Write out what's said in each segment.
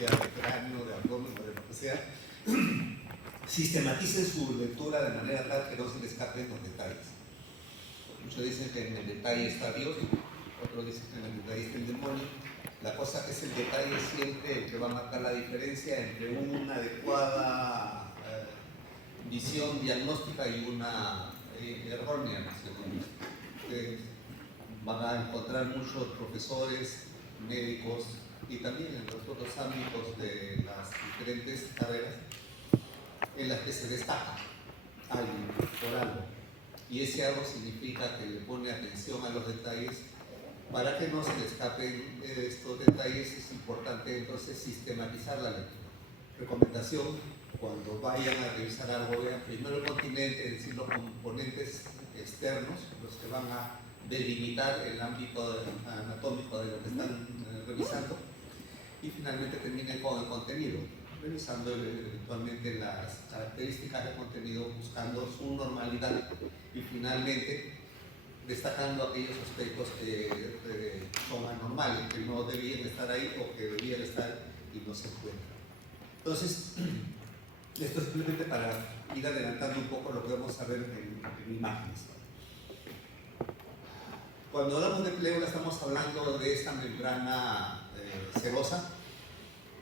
tomografía de cráneo, de abdomen o de lo que sea, sistematicen su lectura de manera tal que no se les escapen los detalles. Muchos dicen que en el detalle está Dios, otros dicen que en el detalle está el demonio. La cosa que es el detalle siempre el que va a marcar la diferencia entre una adecuada visión diagnóstica y una errónea visión. Ustedes van a encontrar muchos profesores, médicos y también en los otros ámbitos de las diferentes carreras en las que se destaca alguien por algo. Y ese algo significa que le pone atención a los detalles. Para que no se le escapen estos detalles es importante entonces sistematizar la lectura. Recomendación: cuando vayan a revisar algo, vean primero el continente, es decir, los componentes externos, los que van a delimitar el ámbito anatómico de lo que están revisando, y finalmente terminen con el contenido, revisando eventualmente las características del contenido, buscando su normalidad y finalmente destacando aquellos aspectos que son anormales, que no debían estar ahí o que debían estar y no se encuentran. Entonces, esto es simplemente para ir adelantando un poco lo que vamos a ver en imágenes. Cuando hablamos de pleura estamos hablando de esta membrana serosa,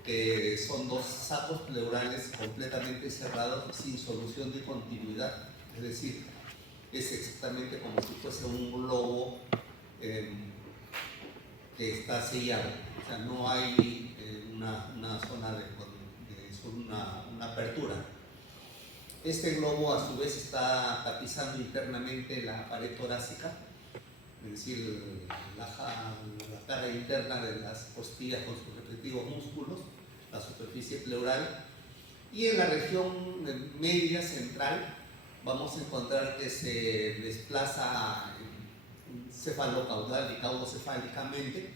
que son dos sacos pleurales completamente cerrados sin solución de continuidad, es decir, es exactamente como si fuese un globo que está sellado, o sea, no hay una zona de una apertura. Este globo a su vez está tapizando internamente la pared torácica, es decir, la cara interna de las costillas con sus respectivos músculos, la superficie pleural, y en la región media central vamos a encontrar que se desplaza cefalocaudal y caudocefálicamente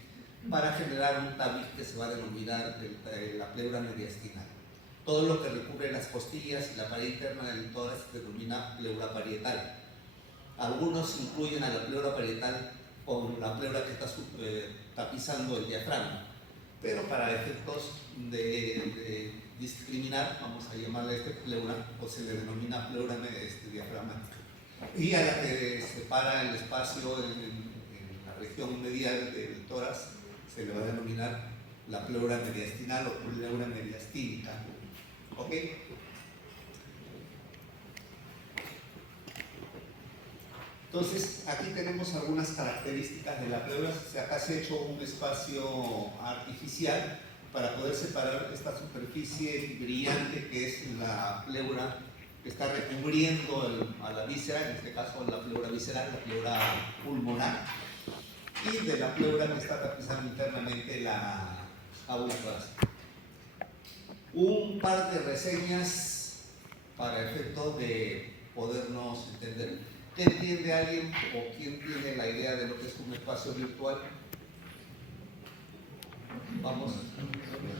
para generar un tabique que se va a denominar la pleura mediastinal. Todo lo que recubre las costillas y la pared interna del tórax se denomina pleura parietal. Algunos incluyen a la pleura parietal con la pleura que está tapizando el diafragma, pero para efectos de discriminar, vamos a llamarle pleura, o se le denomina pleura diafragmática. Y a la que separa el espacio en la región medial del tórax se le va a denominar la pleura mediastinal o pleura mediastínica. ¿Ok? Entonces, aquí tenemos algunas características de la pleura. O sea, acá se ha hecho un espacio artificial para poder separar esta superficie brillante que es la pleura que está recubriendo a la víscera, en este caso la pleura visceral, la pleura pulmonar, y de la pleura que está tapizando internamente la jaula torácica. Un par de reseñas para efecto de podernos entender. ¿Qué entiende alguien o quién tiene la idea de lo que es un espacio virtual? Vamos,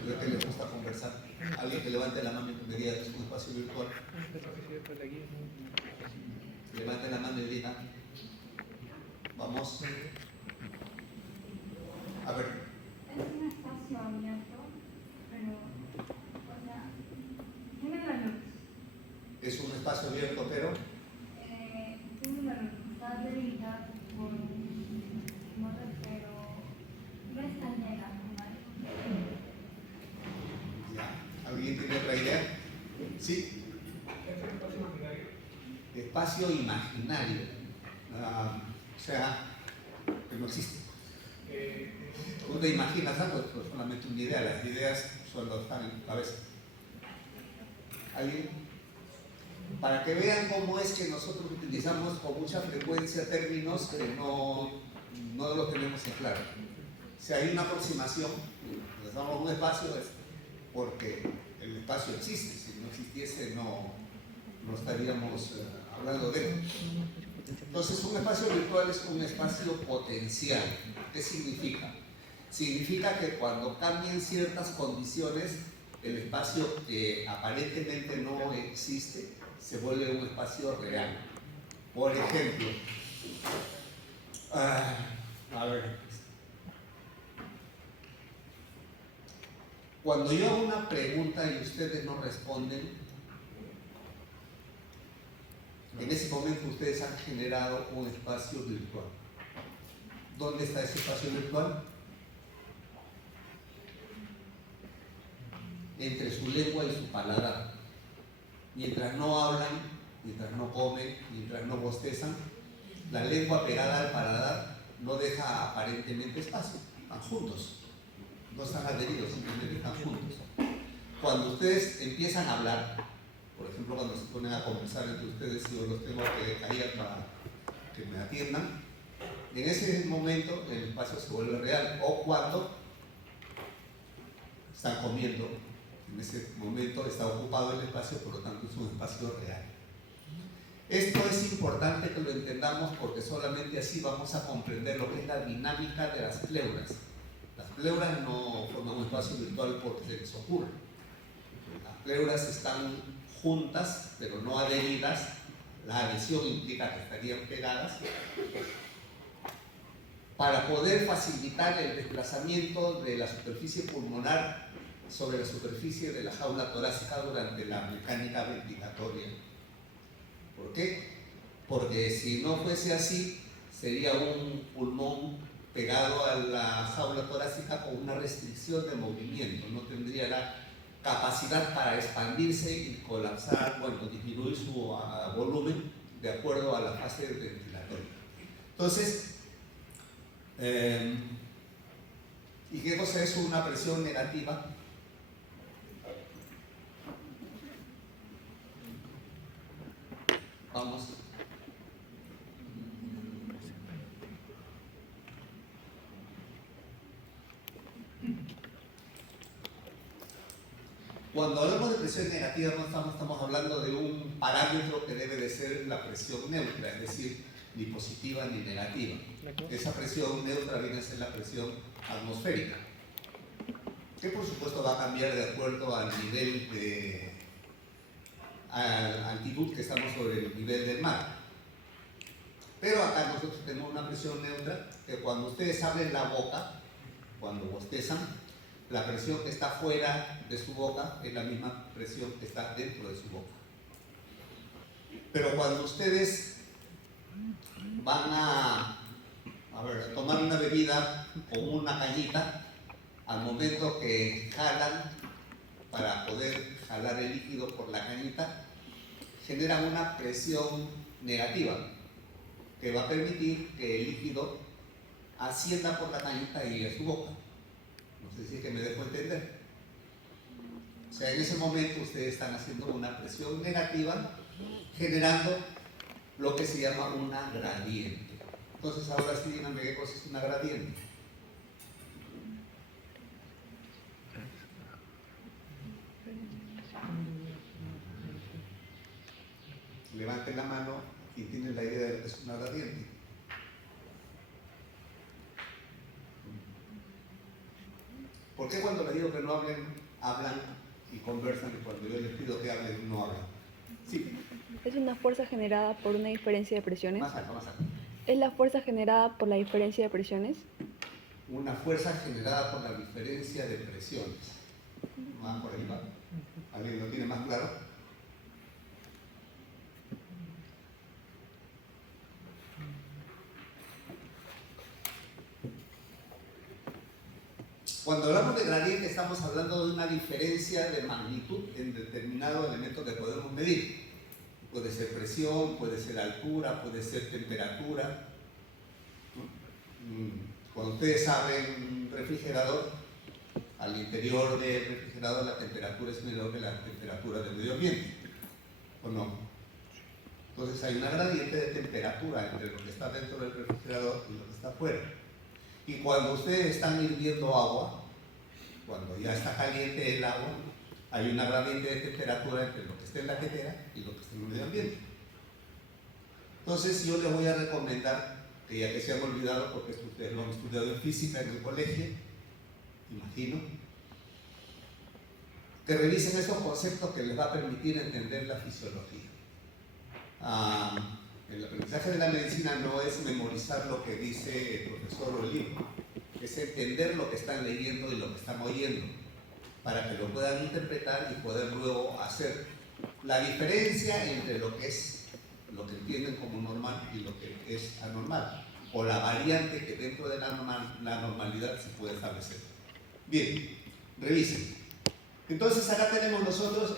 ¿de qué les gusta conversar? Alguien que levante la mano y me diga que es un espacio virtual. Levante la mano y diga. Vamos. A ver. Es un espacio abierto, pero, o sea, tiene la luz. Es un espacio abierto, pero. Tiene la luz, está delimitado por moldes, pero no es tan negra, ¿Ya? ¿Alguien tiene otra idea? ¿Sí? ¿Es un espacio imaginario? Espacio imaginario. O sea, que no existe. Tú te imaginas algo, pues solamente una idea. Las ideas solo están en tu cabeza. ¿Alguien? Para que vean cómo es que nosotros utilizamos con mucha frecuencia términos que no los tenemos en claro. Si hay una aproximación, les damos un espacio, es porque el espacio existe. Si no existiese, no estaríamos hablando de él. Entonces, un espacio virtual es un espacio potencial. ¿Qué significa? Significa que cuando cambien ciertas condiciones, el espacio que aparentemente no existe se vuelve un espacio real. Por ejemplo, a ver, Cuando yo hago una pregunta y ustedes no responden, en ese momento ustedes han generado un espacio virtual. ¿Dónde está ese espacio virtual? Entre su lengua y su paladar. Mientras no hablan, mientras no comen, mientras no bostezan, la lengua pegada al paladar no deja aparentemente espacio. Están juntos. No están adheridos, simplemente están juntos. Cuando ustedes empiezan a hablar, por ejemplo, cuando se ponen a conversar entre ustedes y yo los tengo que callar para que me atiendan, en ese momento el espacio se vuelve real. O cuando están comiendo, en ese momento está ocupado el espacio, por lo tanto es un espacio real. Esto es importante que lo entendamos porque solamente así vamos a comprender lo que es la dinámica de las pleuras. Las pleuras no forman un espacio virtual porque se les ocurre. Las pleuras están juntas, pero no adheridas. La adhesión implica que estarían pegadas para poder facilitar el desplazamiento de la superficie pulmonar sobre la superficie de la jaula torácica durante la mecánica ventilatoria. ¿Por qué? Porque si no fuese así, sería un pulmón pegado a la jaula torácica con una restricción de movimiento, no tendría la capacidad para expandirse y colapsar, bueno, disminuir su volumen de acuerdo a la fase ventilatoria. Entonces, ¿y qué cosa es una presión negativa? Vamos. Cuando hablamos de presión negativa no estamos hablando de un parámetro que debe de ser la presión neutra, es decir, ni positiva ni negativa. Esa presión neutra viene a ser la presión atmosférica, que por supuesto va a cambiar de acuerdo al nivel de altitud que estamos sobre el nivel del mar. Pero acá nosotros tenemos una presión neutra que cuando ustedes abren la boca, cuando bostezan, la presión que está fuera de su boca es la misma presión que está dentro de su boca. Pero cuando ustedes van a tomar una bebida o una cañita, al momento que jalan para poder jalar el líquido por la cañita, generan una presión negativa que va a permitir que el líquido ascienda por la cañita y a su boca. No sé si es que me dejo entender. O sea, en ese momento ustedes están haciendo una presión negativa, generando lo que se llama una gradiente. Entonces ahora sí díganme qué cosa es una gradiente. Levanten la mano quien tiene la idea de que es una gradiente. ¿Por qué cuando les digo que no hablen, hablan y conversan, y cuando yo les pido que hablen, no hablan? Sí. Es una fuerza generada por una diferencia de presiones. Más alto, más alto. ¿Es la fuerza generada por la diferencia de presiones? Una fuerza generada por la diferencia de presiones. Más por ahí va. ¿Alguien lo tiene más claro? Cuando hablamos de gradiente estamos hablando de una diferencia de magnitud en determinado elemento que podemos medir. Puede ser presión, puede ser altura, puede ser temperatura. Cuando ustedes abren un refrigerador, al interior del refrigerador la temperatura es menor que la temperatura del medio ambiente, ¿o no? Entonces hay una gradiente de temperatura entre lo que está dentro del refrigerador y lo que está afuera. Y cuando ustedes están hirviendo agua, cuando ya está caliente el agua, hay una gradiente de temperatura entre lo que está en la tetera y lo que está en el medio ambiente. Entonces yo les voy a recomendar, que ya que se han olvidado, porque esto ustedes lo han estudiado en física en el colegio, imagino, que revisen estos conceptos que les va a permitir entender la fisiología. El aprendizaje de la medicina no es memorizar lo que dice el profesor o el libro, es entender lo que están leyendo y lo que están oyendo. para que lo puedan interpretar y poder luego hacer la diferencia entre lo que entienden como normal y lo que es anormal, o la variante que dentro de la normalidad se puede establecer. Bien, revisen. Entonces acá tenemos nosotros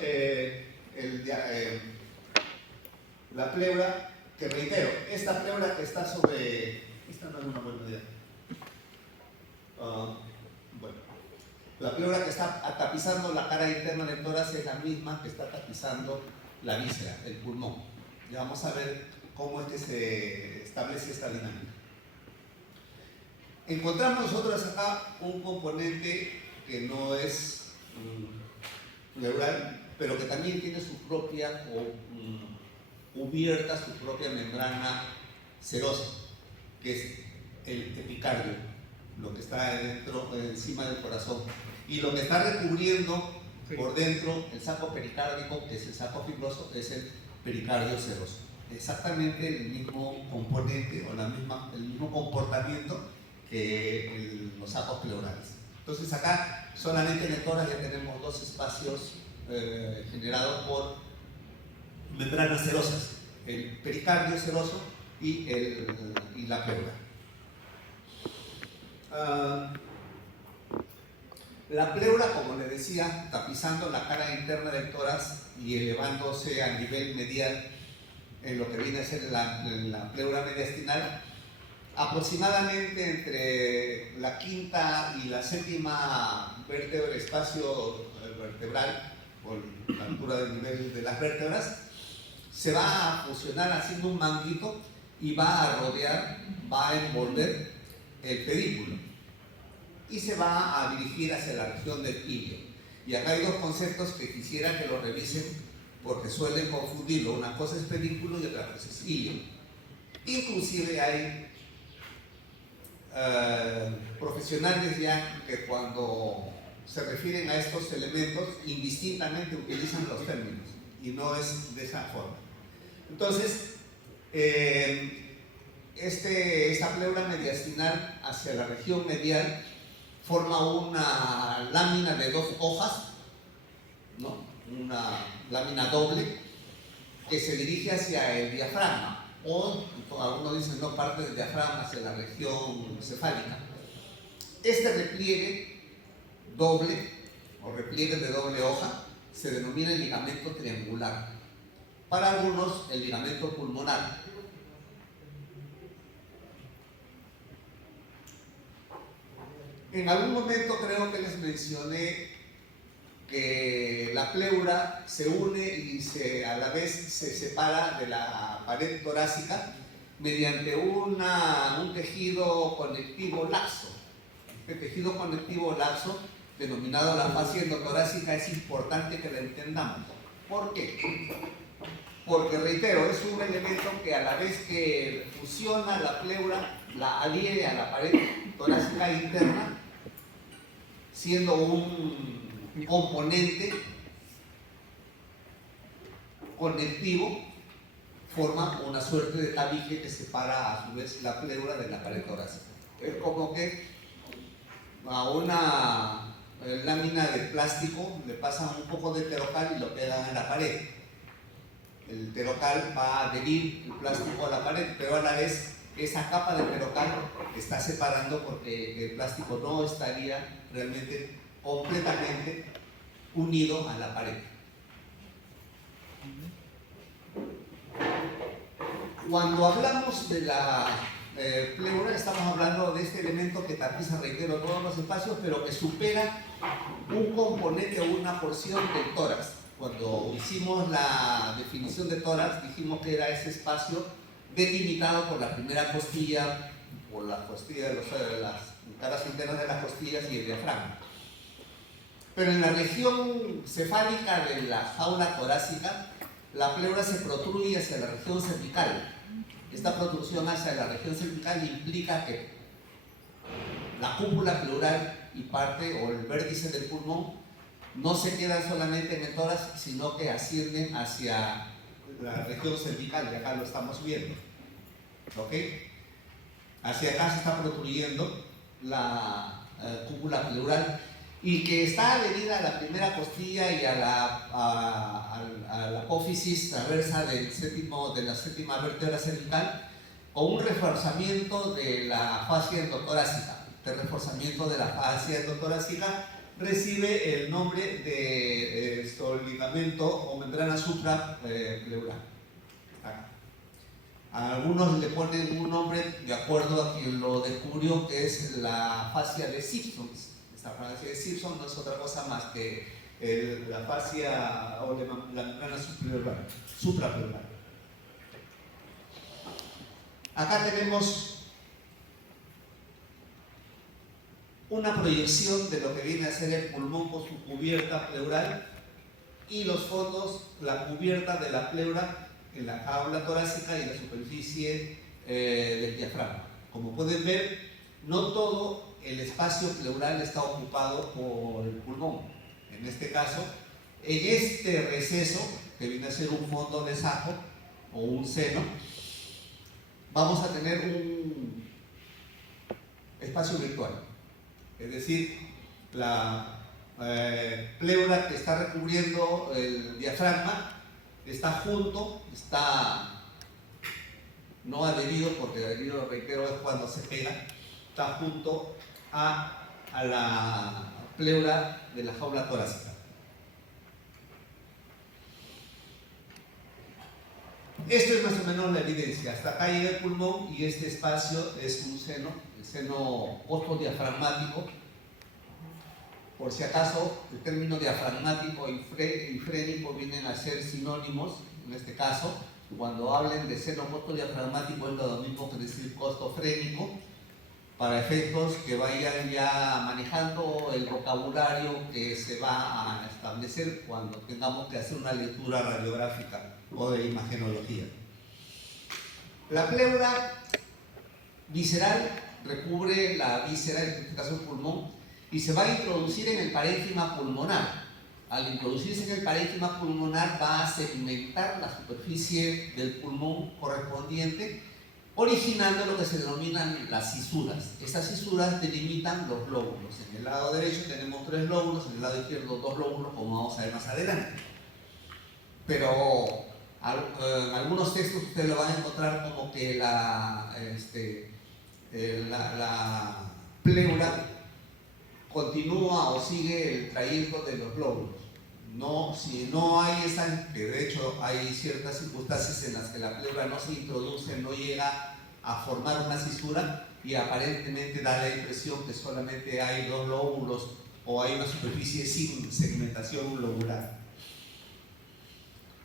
la pleura, que reitero, esta pleura que está sobre... Esta no es una buena idea. Bueno, la pleura que está tapizando la cara interna del tórax es la misma que está tapizando la víscera, el pulmón. Ya vamos a ver cómo es que se establece esta dinámica. Encontramos nosotros acá un componente que no es pleural, pero que también tiene su propia cubierta, su propia membrana serosa, que es el epicardio, lo que está encima del corazón, y lo que está recubriendo por dentro el saco pericárdico, que es el saco fibroso, es el pericardio seroso. Exactamente el mismo componente o el mismo comportamiento que los sacos pleurales. Entonces acá solamente en el tórax ya tenemos dos espacios generados por membranas serosas, el pericardio seroso y la pleura. La pleura, como les decía, tapizando la cara interna del tórax y elevándose a nivel medial en lo que viene a ser la pleura mediastinal, aproximadamente entre la quinta y la séptima vértebra, espacio vertebral, por la altura del nivel de las vértebras, se va a fusionar haciendo un manguito y va a rodear, va a envolver el pedículo y se va a dirigir hacia la región del ilio. Y acá hay dos conceptos que quisiera que lo revisen porque suelen confundirlo. Una cosa es pedículo y otra cosa es ilio. Inclusive hay profesionales ya que cuando se refieren a estos elementos indistintamente utilizan los términos y no es de esa forma. Entonces, esta pleura mediastinal hacia la región medial forma una lámina de dos hojas, ¿no? Una lámina doble que se dirige hacia el diafragma, o algunos dicen no, parte del diafragma hacia la región cefálica. Este repliegue doble o repliegue de doble hoja se denomina el ligamento triangular. Para algunos, el ligamento pulmonar. En algún momento creo que les mencioné que la pleura se une y a la vez se separa de la pared torácica mediante un tejido conectivo laxo. Este tejido conectivo laxo, denominado la fascia endotorácica, es importante que lo entendamos. ¿Por qué? Porque, reitero, es un elemento que a la vez que fusiona la pleura, la adhiere a la pared torácica interna, siendo un componente conectivo, forma una suerte de tabique que separa a su vez la pleura de la pared torácica. Es como que a una lámina de plástico le pasan un poco de terocal y lo pegan en la pared. El terocal va a adherir el plástico a la pared, pero a la vez esa capa de terocal está separando porque el plástico no estaría realmente completamente unido a la pared. Cuando hablamos de la pleura, estamos hablando de este elemento que tapiza, reitero, todos los espacios, pero que supera un componente o una porción del tórax. Cuando hicimos la definición de tórax, dijimos que era ese espacio delimitado por la primera costilla, por la costilla de las caras internas de las costillas y el diafragma. Pero en la región cefálica de la jaula torácica, la pleura se protruye hacia la región cervical. Esta protrusión hacia la región cervical implica que la cúpula pleural y parte o el vértice del pulmón no se quedan solamente en el tórax, sino que ascienden hacia la región cervical, y acá lo estamos viendo. ¿Ok? Hacia acá se está protruyendo la cúpula pleural y que está adherida a la primera costilla y a la apófisis transversa de la séptima vértebra cervical, con un reforzamiento de la fascia endotorácica. Este reforzamiento de la fascia endotorácica recibe el nombre de ligamento o membrana suprapleural. Algunos le ponen un nombre de acuerdo a quien lo descubrió, que es la fascia de Simpson. Esta fascia de Simpson no es otra cosa más que la fascia o la membrana suprapleural. Acá tenemos una proyección de lo que viene a ser el pulmón con su cubierta pleural y los fondos, la cubierta de la pleura en la jaula torácica y la superficie del diafragma. Como pueden ver, no todo el espacio pleural está ocupado por el pulmón. En este caso, en este receso, que viene a ser un fondo de saco o un seno, vamos a tener un espacio virtual. Es decir, la pleura que está recubriendo el diafragma está junto, está no adherido, porque adherido, reitero, es cuando se pega, está junto a la pleura de la jaula torácica. Esto es más o menos la evidencia. Hasta acá llega el pulmón y este espacio es un seno, el seno postdiafragmático. Por si acaso, el término diafragmático y frénico vienen a ser sinónimos, en este caso. Cuando hablen de seno postdiafragmático es lo mismo que decir costofrénico, para efectos que vayan ya manejando el vocabulario que se va a establecer cuando tengamos que hacer una lectura radiográfica o de imagenología. La pleura visceral recubre la víscera, en este caso el pulmón, y se va a introducir en el parénquima pulmonar. Al introducirse en el parénquima pulmonar va a segmentar la superficie del pulmón correspondiente, originando lo que se denominan las cisuras. Estas cisuras delimitan los lóbulos. En el lado derecho tenemos 3 lóbulos, en el lado izquierdo 2 lóbulos, como vamos a ver más adelante. Pero en algunos textos ustedes lo van a encontrar como que la pleura continúa o sigue el trayecto de los lóbulos. No, si no hay esa, que de hecho hay ciertas circunstancias en las que la pleura no se introduce, no llega a formar una cisura y aparentemente da la impresión que solamente hay 2 lóbulos o hay una superficie sin segmentación lobular.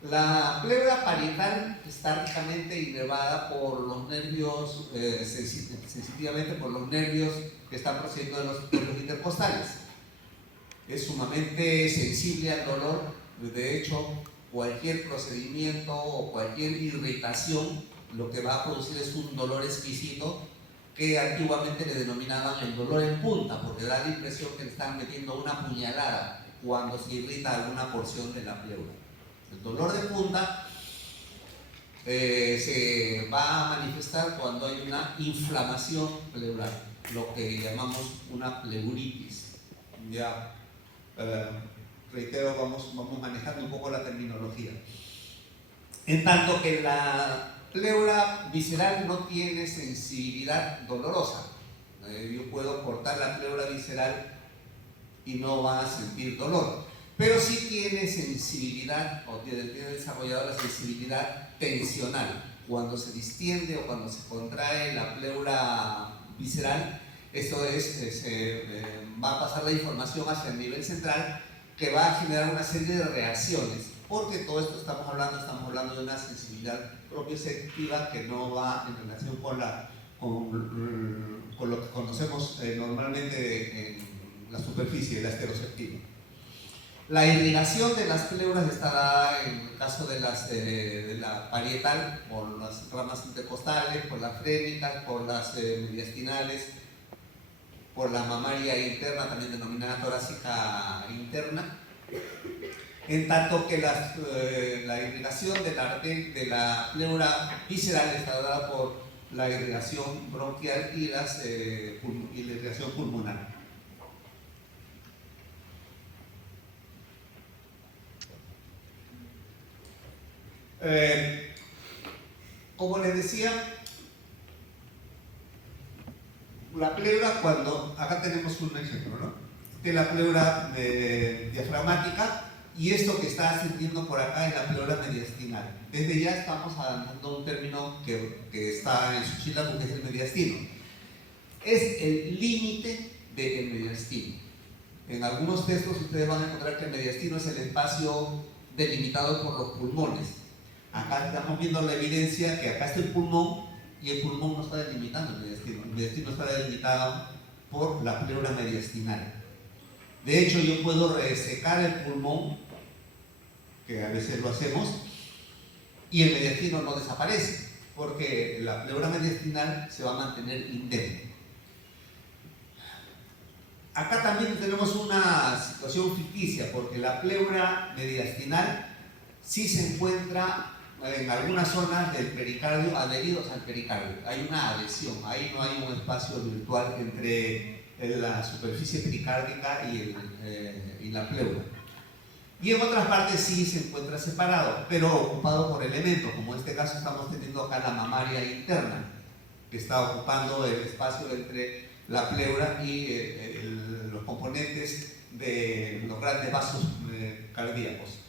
La pleura parietal está ricamente inervada por los nervios, sensitivamente por los nervios que están procediendo de los nervios intercostales. Es sumamente sensible al dolor. De hecho, cualquier procedimiento o cualquier irritación lo que va a producir es un dolor exquisito que antiguamente le denominaban el dolor en punta, porque da la impresión que le están metiendo una puñalada cuando se irrita alguna porción de la pleura. El dolor de punta se va a manifestar cuando hay una inflamación pleural, lo que llamamos una pleuritis. Ya, reitero, vamos manejando un poco la terminología. En tanto que la pleura visceral no tiene sensibilidad dolorosa. Yo puedo cortar la pleura visceral y no va a sentir dolor, pero sí tiene sensibilidad o tiene desarrollado la sensibilidad tensional. Cuando se distiende o cuando se contrae la pleura visceral, eso es, va a pasar la información hacia el nivel central, que va a generar una serie de reacciones, porque todo esto estamos hablando de una sensibilidad propioceptiva que no va en relación con lo que conocemos normalmente en la superficie, la esteroceptiva. La irrigación de las pleuras está dada en el caso de la parietal por las ramas intercostales, por las frénicas, por las mediastinales, por la mamaria interna, también denominada torácica interna, en tanto que la irrigación de la pleura visceral está dada por la irrigación bronquial y la irrigación pulmonar. Como les decía, la pleura, cuando acá tenemos un ejemplo, ¿no? De la pleura diafragmática, y esto que está ascendiendo por acá es la pleura mediastinal. Desde ya estamos dando un término que está en su sílabo, que es el mediastino. Es el límite del mediastino. En algunos textos ustedes van a encontrar que el mediastino es el espacio delimitado por los pulmones. Acá estamos viendo la evidencia que acá está el pulmón, y el pulmón no está delimitando el mediastino está delimitado por la pleura mediastinal. De hecho, yo puedo resecar el pulmón, que a veces lo hacemos, y el mediastino no desaparece, porque la pleura mediastinal se va a mantener indemne. Acá también tenemos una situación ficticia, porque la pleura mediastinal sí se encuentra en algunas zonas del pericardio, adheridos al pericardio. Hay una adhesión, ahí no hay un espacio virtual entre la superficie pericárdica y la pleura. Y en otras partes sí se encuentra separado, pero ocupado por elementos, como en este caso estamos teniendo acá la mamaria interna, que está ocupando el espacio entre la pleura y los componentes de los grandes vasos cardíacos.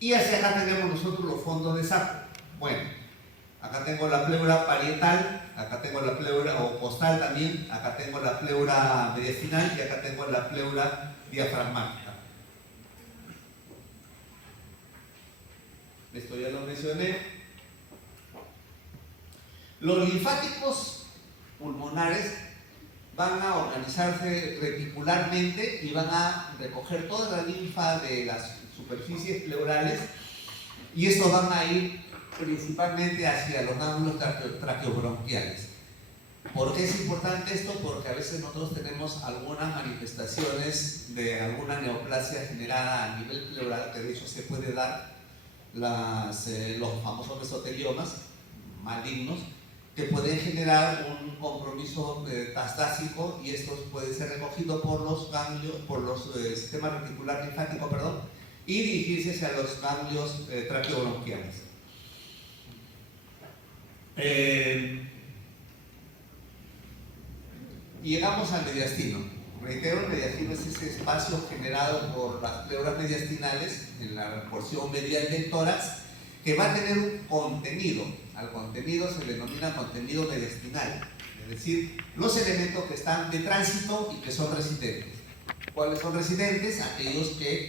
Y hacia acá tenemos nosotros los fondos de saco. Bueno, acá tengo la pleura parietal, acá tengo la pleura o costal también, acá tengo la pleura mediastinal y acá tengo la pleura diafragmática. Esto ya lo mencioné. Los linfáticos pulmonares van a organizarse reticularmente y van a recoger toda la linfa de las superficies pleurales, y estos van a ir principalmente hacia los ganglios traqueobronquiales. ¿Por qué es importante esto? Porque a veces nosotros tenemos algunas manifestaciones de alguna neoplasia generada a nivel pleural, que de hecho se puede dar los famosos mesoteliomas malignos, que pueden generar un compromiso metastásico, y esto puede ser recogido por los ganglios, por los sistemas reticular linfático, y dirigirse hacia los ganglios traqueobronquiales. Llegamos al mediastino. Reitero, el mediastino es ese espacio generado por las pleuras mediastinales en la porción medial del tórax, que va a tener un contenido. Al contenido se le denomina contenido mediastinal, es decir, los elementos que están de tránsito y que son residentes. ¿Cuáles son residentes? Aquellos que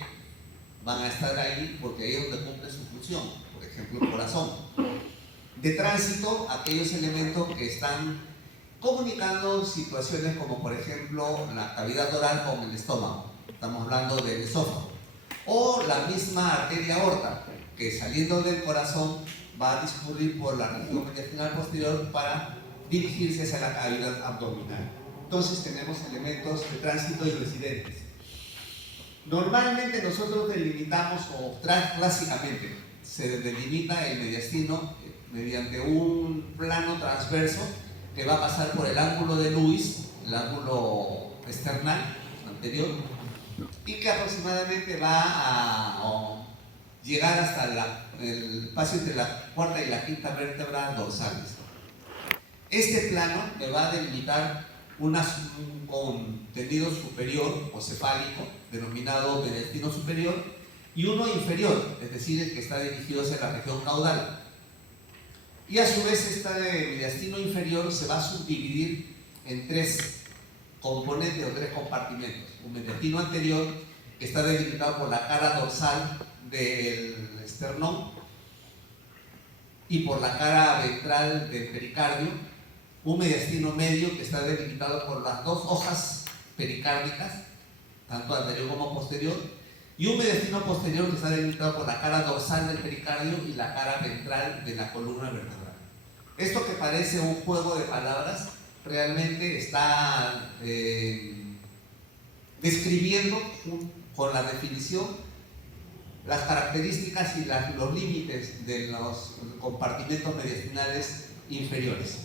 van a estar ahí porque ahí es donde cumple su función, por ejemplo el corazón. De tránsito, aquellos elementos que están comunicando situaciones como por ejemplo la cavidad oral con el estómago, estamos hablando del esófago, o la misma arteria aorta, que saliendo del corazón va a discurrir por la región mediastinal posterior para dirigirse hacia la cavidad abdominal. Entonces tenemos elementos de tránsito y residentes. Normalmente nosotros delimitamos, o clásicamente se delimita el mediastino mediante un plano transverso que va a pasar por el ángulo de Lewis, el ángulo external anterior, y que aproximadamente va a llegar hasta el espacio entre la cuarta y la quinta vértebra dorsales. Este plano me va a delimitar un contenido superior o cefálico, denominado mediastino superior, y uno inferior, es decir, el que está dirigido hacia la región caudal. Y a su vez este mediastino inferior se va a subdividir en tres componentes o tres compartimentos. Un mediastino anterior, que está delimitado por la cara dorsal del esternón y por la cara ventral del pericardio. Un mediastino medio, que está delimitado por las dos hojas pericárdicas, tanto anterior como posterior, y un mediastino posterior, que está delimitado por la cara dorsal del pericardio y la cara ventral de la columna vertebral. Esto que parece un juego de palabras realmente está describiendo con la definición las características y los límites de los compartimentos mediastinales inferiores.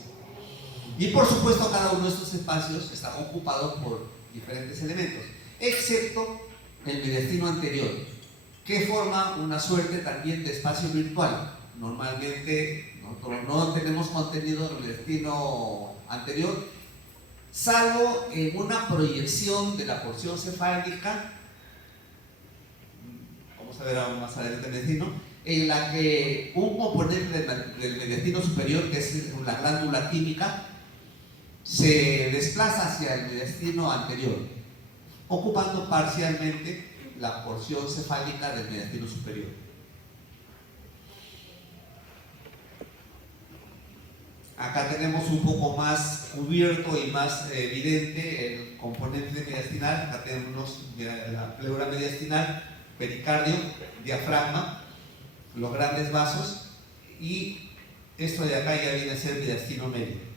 Y por supuesto cada uno de estos espacios está ocupado por diferentes elementos, excepto el mediastino anterior, que forma una suerte también de espacio virtual. Normalmente nosotros no tenemos contenido del mediastino anterior, salvo en una proyección de la porción cefálica, vamos a ver ahora más adelante el mediastino, en la que un componente del mediastino superior, que es la glándula química, se desplaza hacia el mediastino anterior, ocupando parcialmente la porción cefálica del mediastino superior. Acá tenemos un poco más cubierto y más evidente el componente mediastinal. Acá tenemos la pleura mediastinal, pericardio, diafragma, los grandes vasos, y esto de acá ya viene a ser mediastino medio.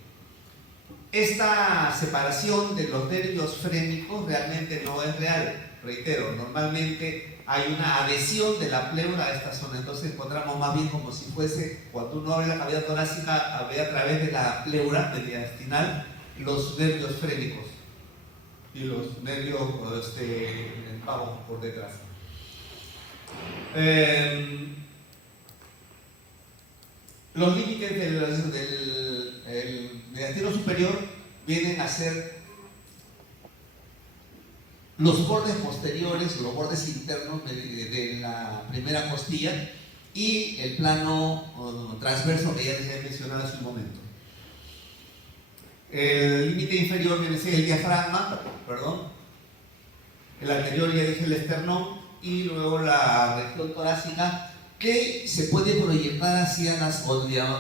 Esta separación de los nervios frénicos realmente no es real. Reitero, normalmente hay una adhesión de la pleura a esta zona, entonces encontramos más bien como si fuese, cuando uno abre la cavidad torácica, ve a través de la pleura mediastinal los nervios frénicos y los nervios vagos por detrás. Los límites del mediastino superior vienen a ser los bordes posteriores, los bordes internos de la primera costilla y el plano transverso que ya les he mencionado hace un momento. El límite inferior viene a ser el diafragma, el anterior ya dije el esternón, y luego la región torácica, que se puede proyectar hacia las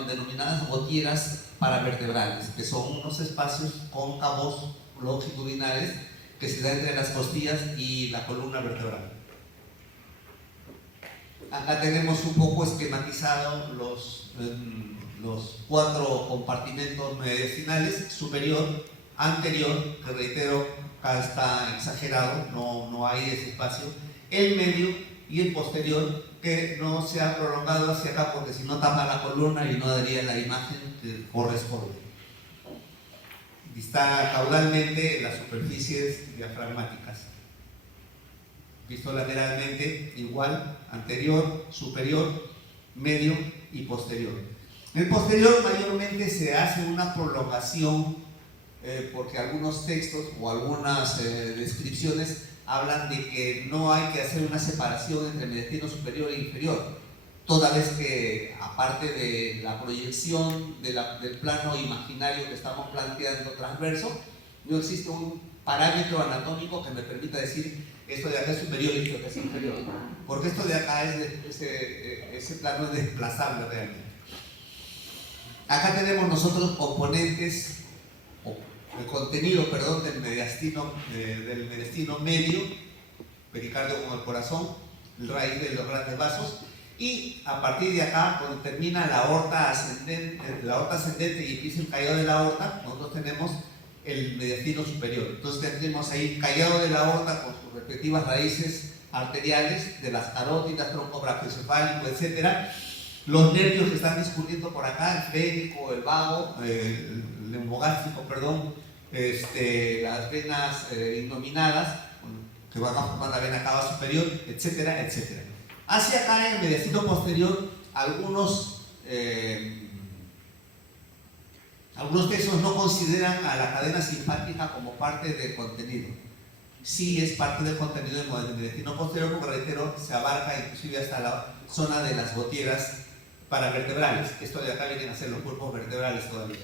denominadas goteras paravertebrales, que son unos espacios cóncavos longitudinales que se da entre las costillas y la columna vertebral. Acá tenemos un poco esquematizado los 4 compartimentos mediastinales: superior, anterior, que reitero, acá está exagerado, no hay ese espacio, el medio y el posterior, que no se ha prolongado hacia acá porque si no tapa la columna y no daría la imagen que corresponde. Está caudalmente en las superficies diafragmáticas. Visto lateralmente, igual, anterior, superior, medio y posterior. En el posterior mayormente se hace una prolongación porque algunos textos o algunas descripciones hablan de que no hay que hacer una separación entre mediastino superior e inferior, toda vez que, aparte de la proyección del plano imaginario que estamos planteando transverso, no existe un parámetro anatómico que me permita decir esto de acá es superior y esto de acá es inferior, porque esto de acá ese plano es desplazable realmente. Acá tenemos nosotros componentes, el contenido, del mediastino medio, pericardio con el corazón, el raíz de los grandes vasos, y a partir de acá, cuando termina la aorta ascendente y empieza el callado de la aorta, nosotros tenemos el mediastino superior. Entonces tenemos ahí callado de la aorta con sus respectivas raíces arteriales de las carótidas, tronco brachiocefálico, etc. Los nervios que están discurriendo por acá, el frénico, el vago, el lembogástrico, las venas innominadas, que van a formar la vena cava superior, etcétera, etcétera. Hacia acá, en el mediastino posterior, algunos textos no consideran a la cadena simpática como parte del contenido. Sí es parte del contenido del mediastino posterior, porque reitero, se abarca inclusive hasta la zona de las goteras paravertebrales. Esto de acá vienen a ser los cuerpos vertebrales todavía.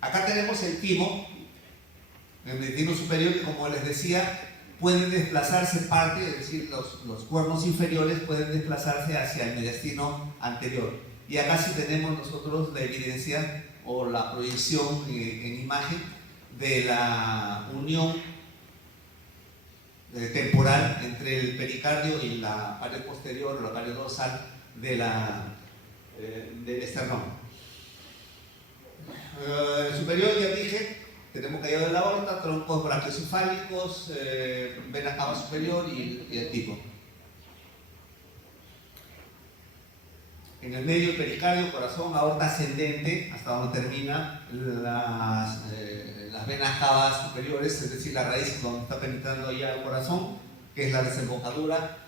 Acá tenemos el timo, el mediastino superior, que como les decía, pueden desplazarse parte, es decir, los cuernos inferiores pueden desplazarse hacia el mediastino anterior. Y acá sí tenemos nosotros la evidencia o la proyección en imagen de la unión temporal entre el pericardio y la pared posterior o la pared dorsal del esternón. El superior ya dije, tenemos callado de la aorta, troncos brachiocefálicos, vena cava superior y el tipo. En el medio, el pericardio, corazón, aorta ascendente, hasta donde termina las venas cavas superiores, es decir, la raíz donde está penetrando ya el corazón, que es la desembocadura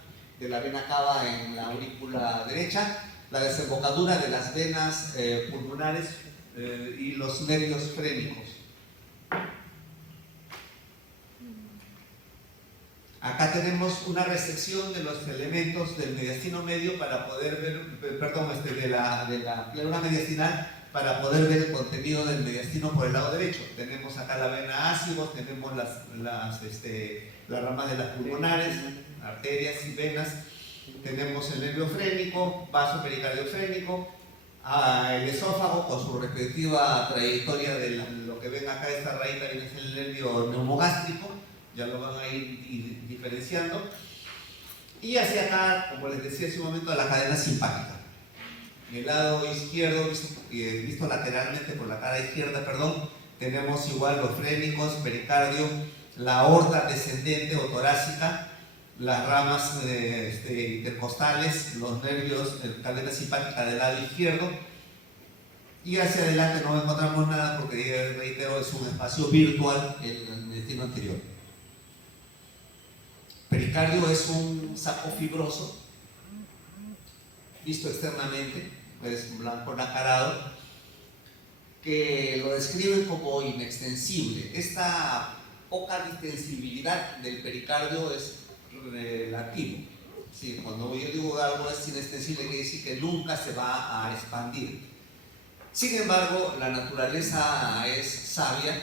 de la vena cava en la aurícula derecha, la desembocadura de las venas pulmonares y los nervios frénicos. Acá tenemos una resección de los elementos del mediastino medio para poder ver, perdón, de la pleura mediastinal para poder ver el contenido del mediastino por el lado derecho. Tenemos acá la vena ácigos, tenemos las ramas de las pulmonares, arterias y venas, tenemos el nervio frénico, vaso pericardiofrénico, el esófago con su respectiva trayectoria de lo que ven acá, esta rayita viene es el nervio neumogástrico, ya lo van a ir diferenciando, y hacia acá, como les decía hace un momento, la cadena simpática. En el lado izquierdo, visto lateralmente por la cara izquierda, perdón, tenemos igual los frénicos, pericardio, la aorta descendente o torácica, las ramas intercostales, los nervios, la cadena simpática del lado izquierdo, y hacia adelante no encontramos nada porque, reitero, es un espacio virtual en el mediastino anterior. Pericardio es un saco fibroso, visto externamente, es un blanco nacarado, que lo describen como inextensible. Esta poca distensibilidad del pericardio es relativo. Sí, cuando yo digo algo es inextensible, quiere decir que nunca se va a expandir. Sin embargo, la naturaleza es sabia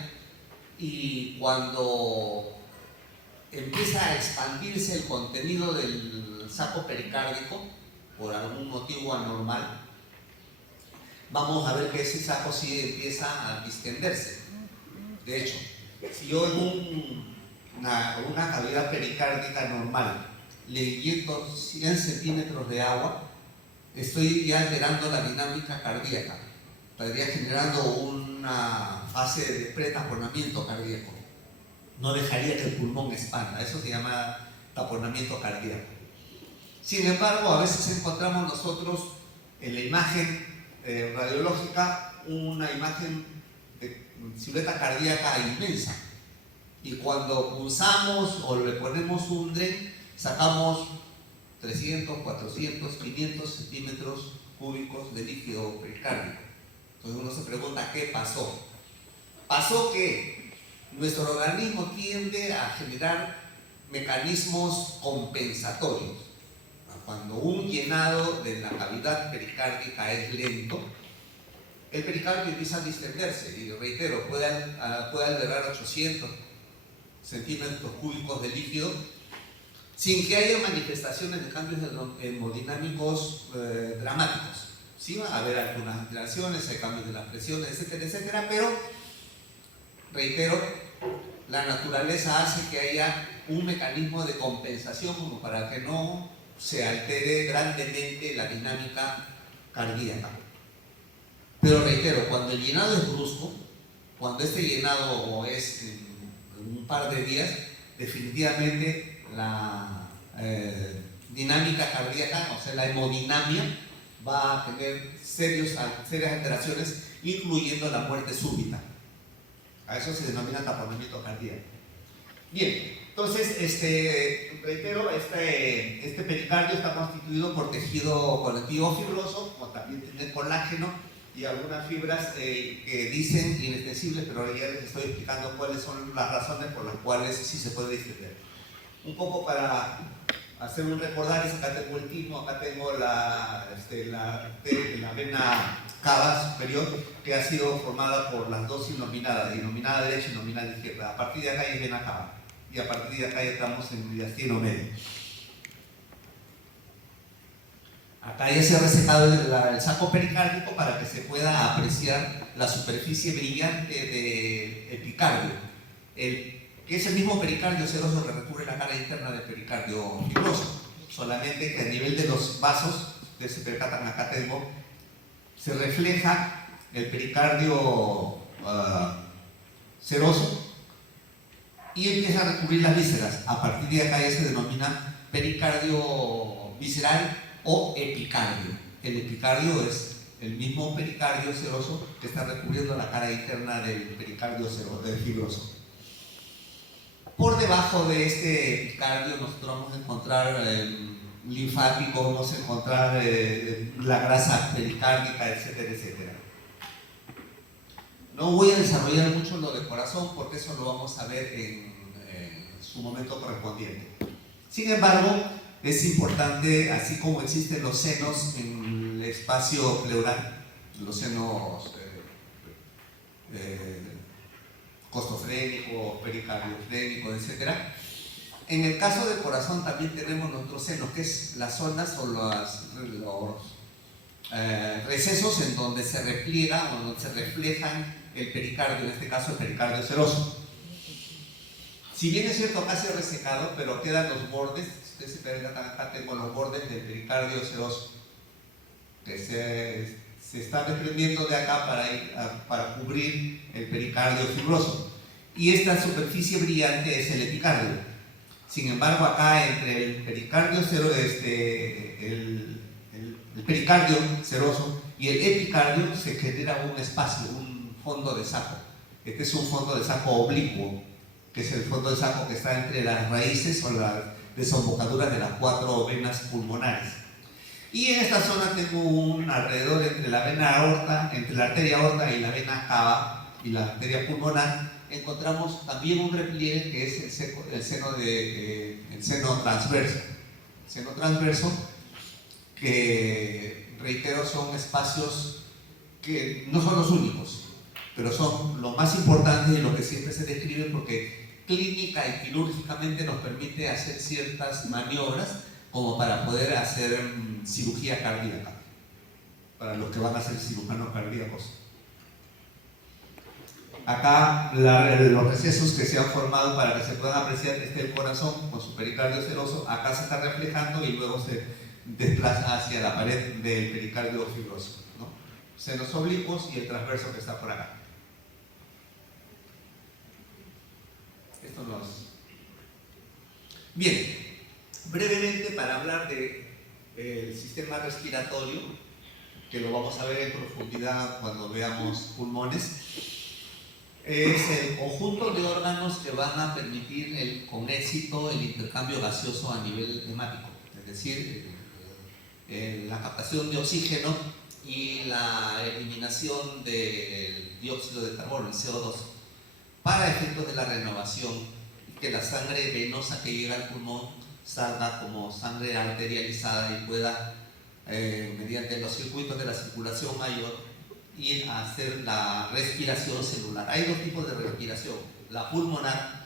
y cuando empieza a expandirse el contenido del saco pericárdico por algún motivo anormal, vamos a ver que ese saco sí empieza a distenderse. De hecho, si yo en una cavidad pericárdica normal le inyecto 100 centímetros de agua, estoy ya alterando la dinámica cardíaca, estaría generando una fase de pretaponamiento cardíaco. No dejaría que el pulmón expanda, eso se llama taponamiento cardíaco. Sin embargo, a veces encontramos nosotros en la imagen radiológica una imagen de silueta cardíaca inmensa, y cuando pulsamos o le ponemos un DREN sacamos 300, 400, 500 centímetros cúbicos de líquido pericárdico. Entonces uno se pregunta, ¿qué pasó? Pasó que nuestro organismo tiende a generar mecanismos compensatorios. Cuando un llenado de la cavidad pericárdica es lento, el pericardio empieza a distenderse, y reitero, puede albergar 800 centímetros cúbicos de líquido sin que haya manifestaciones de cambios hemodinámicos dramáticos. Sí van a haber algunas alteraciones, hay cambios de las presiones, etcétera, etcétera, pero reitero, la naturaleza hace que haya un mecanismo de compensación como para que no se altere grandemente la dinámica cardíaca. Pero reitero, cuando el llenado es brusco, cuando este llenado es en un par de días, definitivamente la dinámica cardíaca, o sea, la hemodinamia, va a tener serias alteraciones, incluyendo la muerte súbita. A eso se denomina taponamiento cardíaco. Bien, entonces, reitero, este pericardio está constituido por tejido conectivo fibroso, como también tiene colágeno y algunas fibras que dicen inextensibles, pero ahora ya les estoy explicando cuáles son las razones por las cuales sí se puede distender. Un poco para hacer un recordar, acá tengo el timo, acá tengo la vena cava superior, que ha sido formada por las dos inominadas derecha y nominada izquierda. A partir de acá hay vena cava, y a partir de acá ya estamos en el mediastino medio. Acá ya se ha resecado el saco pericárdico para que se pueda apreciar la superficie brillante del epicardio, que es el mismo pericardio seroso que recubre la cara interna del pericardio fibroso, solamente que a nivel de los vasos, ustedes se percatan, acá tengo, se refleja el pericardio seroso y empieza a recubrir las vísceras. A partir de acá ya se denomina pericardio visceral o epicardio. El epicardio es el mismo pericardio seroso que está recubriendo la cara interna del pericardio fibroso. Por debajo de este epicardio nosotros vamos a encontrar linfático, vamos a encontrar la grasa pericárdica, etcétera, etcétera. No voy a desarrollar mucho lo de corazón porque eso lo vamos a ver en su momento correspondiente. Sin embargo, es importante, así como existen los senos en el espacio pleural, los senos costofrénico, pericardiofrénico, etc. En el caso del corazón también tenemos nuestros senos, que es las zonas o los recesos en donde se repliega o donde se reflejan el pericardio, en este caso el pericardio seroso. Si bien es cierto, acá se ha resecado, pero quedan los bordes. Ustedes se ven acá, tengo los bordes del pericardio seroso que se están desprendiendo de acá para cubrir el pericardio fibroso. Y esta superficie brillante es el epicardio. Sin embargo, acá entre el pericardio el pericardio seroso y el epicardio se genera un espacio, un fondo de saco. Este es un fondo de saco oblicuo, que es el fondo de saco que está entre las raíces o las desembocaduras de las 4 venas pulmonares. Y en esta zona tengo un alrededor entre la vena aorta, entre la arteria aorta y la vena cava y la arteria pulmonar, encontramos también un repliegue que es el seno transverso. El seno transverso, que reitero, son espacios que no son los únicos, pero son lo más importante y lo que siempre se describe porque clínica y quirúrgicamente nos permite hacer ciertas maniobras como para poder hacer cirugía cardíaca, para los que van a ser cirujanos cardíacos. Acá los recesos que se han formado para que se puedan apreciar el corazón con su pericardio seroso, acá se está reflejando y luego se desplaza hacia la pared del pericardio fibroso, ¿no? Senos oblicuos y el transverso que está por acá. Esto nos... Bien, brevemente para hablar del sistema respiratorio, que lo vamos a ver en profundidad cuando veamos pulmones, es el conjunto de órganos que van a permitir con éxito el intercambio gaseoso a nivel hemático, es decir, la captación de oxígeno y la eliminación del dióxido de carbono, el CO2, para efectos de la renovación y que la sangre venosa que llega al pulmón salga como sangre arterializada y pueda, mediante los circuitos de la circulación mayor, ir a hacer la respiración celular. Hay dos tipos de respiración, la pulmonar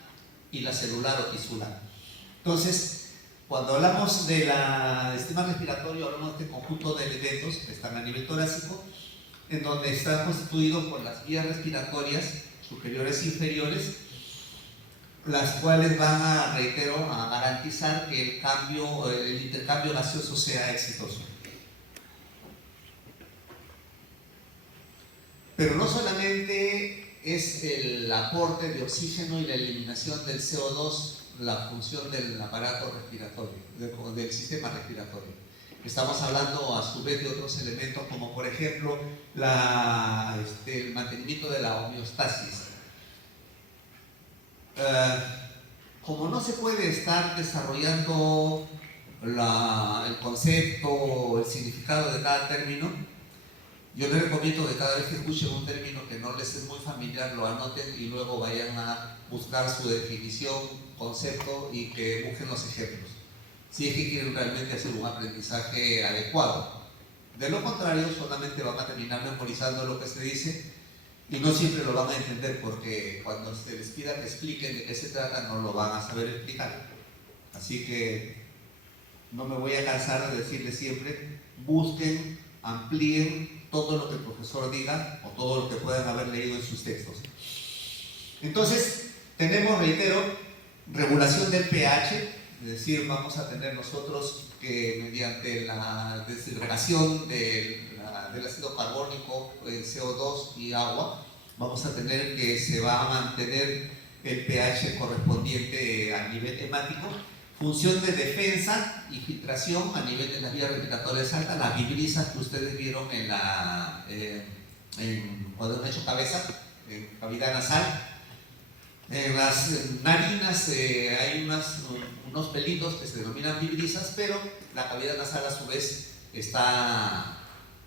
y la celular o tisular. Entonces, cuando hablamos del sistema respiratorio, hablamos de este conjunto de elementos que están a nivel torácico, en donde están constituidos por las vías respiratorias superiores e inferiores, las cuales van a, reitero, a garantizar que el intercambio gaseoso sea exitoso. Pero no solamente es el aporte de oxígeno y la eliminación del CO2 la función del aparato respiratorio, del sistema respiratorio. Estamos hablando a su vez de otros elementos como por ejemplo el mantenimiento de la homeostasis. Como no se puede estar desarrollando el concepto o el significado de cada término, yo les recomiendo que cada vez que escuchen un término que no les es muy familiar, lo anoten y luego vayan a buscar su definición, concepto y que busquen los ejemplos, si es que quieren realmente hacer un aprendizaje adecuado. De lo contrario, solamente van a terminar memorizando lo que se dice y no siempre lo van a entender porque cuando se les pida que expliquen de qué se trata, no lo van a saber explicar. Así que no me voy a cansar de decirles siempre, busquen, amplíen todo lo que el profesor diga o todo lo que puedan haber leído en sus textos. Entonces, tenemos, reitero, regulación del pH, es decir, vamos a tener nosotros que mediante la desagregación del ácido carbónico, el CO2 y agua, vamos a tener que se va a mantener el pH correspondiente a nivel hemático, Función de defensa y filtración a nivel de las vías respiratorias altas, las vibrisas que ustedes vieron cuando han hecho cabeza, cavidad nasal. En las narinas hay unos pelitos que se denominan vibrisas, pero la cavidad nasal a su vez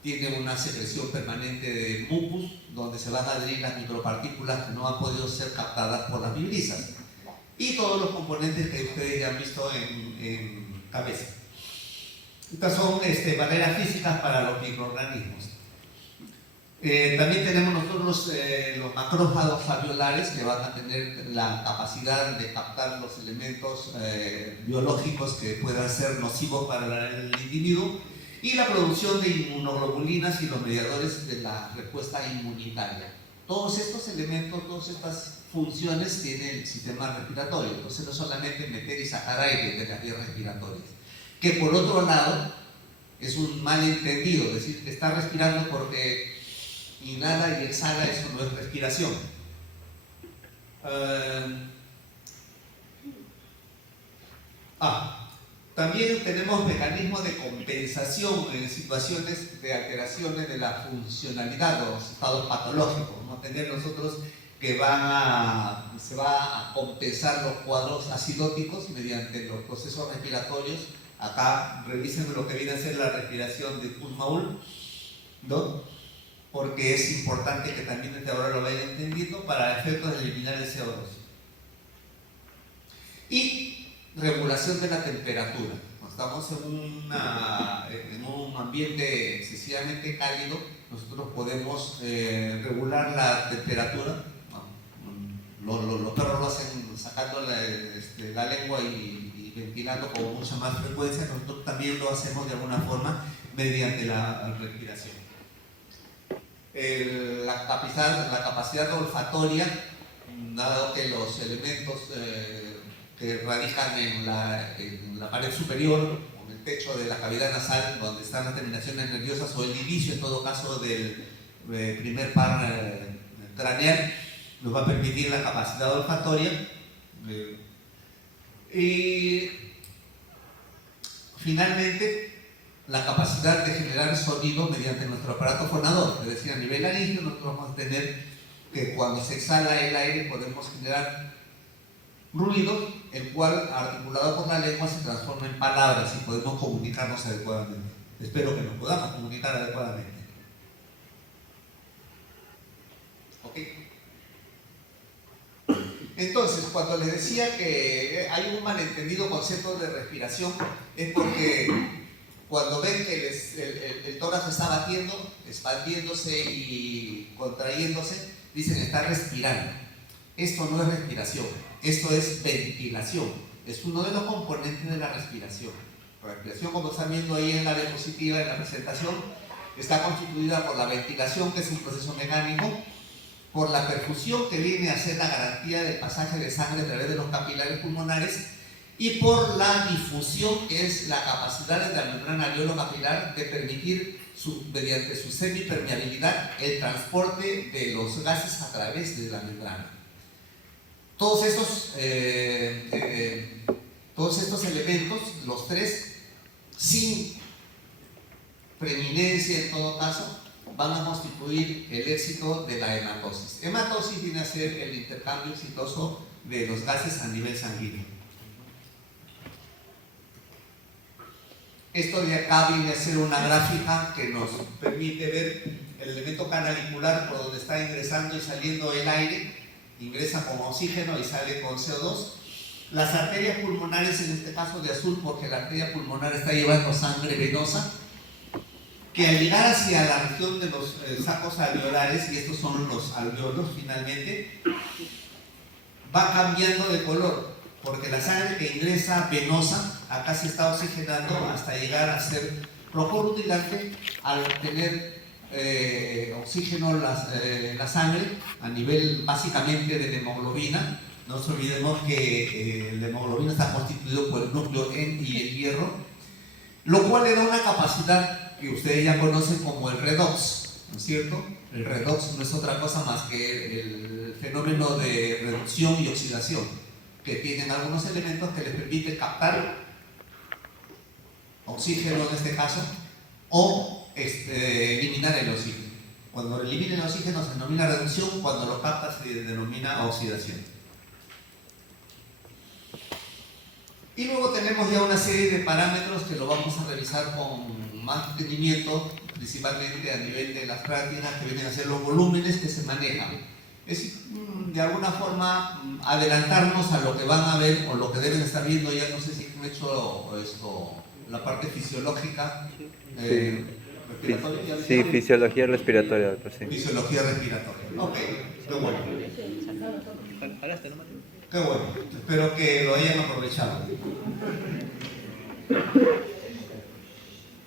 tiene una secreción permanente de mucus donde se van a adherir las micropartículas que no han podido ser captadas por las vibrisas. Y todos los componentes que ustedes ya han visto en cabeza. Estas son barreras físicas para los microorganismos. También tenemos nosotros los macrófagos alveolares que van a tener la capacidad de captar los elementos biológicos que puedan ser nocivos para el individuo, y la producción de inmunoglobulinas y los mediadores de la respuesta inmunitaria. Todos estos elementos, todas estas funciones tiene el sistema respiratorio. Entonces no solamente meter y sacar aire de las vías respiratorias, que por otro lado es un malentendido, es decir, que está respirando porque inhala y exhala, eso no es respiración. También tenemos mecanismos de compensación en situaciones de alteraciones de la funcionalidad o estados patológicos. Vamos a tener nosotros que se va a compensar los cuadros acidóticos mediante los procesos respiratorios. Acá revisen lo que viene a ser la respiración de Kussmaul, ¿no? Porque es importante que también desde ahora lo vayan entendiendo para efectos de eliminar el CO2. Y regulación de la temperatura. Cuando estamos en un ambiente excesivamente cálido, nosotros podemos regular la temperatura. Los perros lo hacen sacando la lengua y ventilando con mucha más frecuencia. Nosotros también lo hacemos de alguna forma mediante la respiración. La capacidad olfatoria, dado que los elementos que radican en la pared superior o en el techo de la cavidad nasal, donde están las terminaciones nerviosas, o el inicio en todo caso del primer par craneal, nos va a permitir la capacidad olfatoria. Y finalmente la capacidad de generar sonido mediante nuestro aparato fonador, es decir, a nivel laríngeo nosotros vamos a tener que cuando se exhala el aire podemos generar ruido, el cual articulado por la lengua se transforma en palabras y podemos comunicarnos adecuadamente. Espero que nos podamos comunicar adecuadamente. ¿Ok? Entonces, cuando les decía que hay un malentendido concepto de respiración, es porque cuando ven que el tórax está batiendo, expandiéndose y contrayéndose, dicen está respirando. Esto no es respiración, esto es ventilación. Es uno de los componentes de la respiración. La respiración, como están viendo ahí en la diapositiva, en la presentación, está constituida por la ventilación, que es un proceso mecánico, por la perfusión, que viene a ser la garantía del pasaje de sangre a través de los capilares pulmonares, y por la difusión, que es la capacidad de la membrana alveolo-capilar de permitir, mediante su semipermeabilidad, el transporte de los gases a través de la membrana. Todos estos elementos, los tres, sin preeminencia en todo caso, van a constituir el éxito de la hematosis. Hematosis viene a ser el intercambio exitoso de los gases a nivel sanguíneo. Esto de acá viene a ser una gráfica que nos permite ver el elemento canalicular por donde está ingresando y saliendo el aire. Ingresa con oxígeno y sale con CO2. Las arterias pulmonares, en este caso de azul, porque la arteria pulmonar está llevando sangre venosa, que al llegar hacia la región de los sacos alveolares, y estos son los alveolos finalmente, va cambiando de color, porque la sangre que ingresa venosa, acá se está oxigenando hasta llegar a ser rojo rutilante al tener oxígeno la sangre a nivel básicamente de la hemoglobina. No nos olvidemos que la hemoglobina está constituido por el núcleo N y el hierro, lo cual le da una capacidad que ustedes ya conocen como el redox, ¿no es cierto? El redox no es otra cosa más que el fenómeno de reducción y oxidación. que tienen algunos elementos que les permiten captar oxígeno en este caso, o eliminar el oxígeno. Cuando elimina el oxígeno se denomina reducción, cuando lo capta se denomina oxidación. Y luego tenemos ya una serie de parámetros que lo vamos a revisar con más detenimiento, principalmente a nivel de las prácticas, que vienen a ser los volúmenes que se manejan. Es de alguna forma adelantarnos a lo que van a ver o lo que deben estar viendo. Ya no sé si han hecho esto, la parte fisiológica. Respiratoria, Sí, fisiología respiratoria. Pues sí. Fisiología respiratoria. Ok, qué bueno. Qué bueno. Espero que lo hayan aprovechado.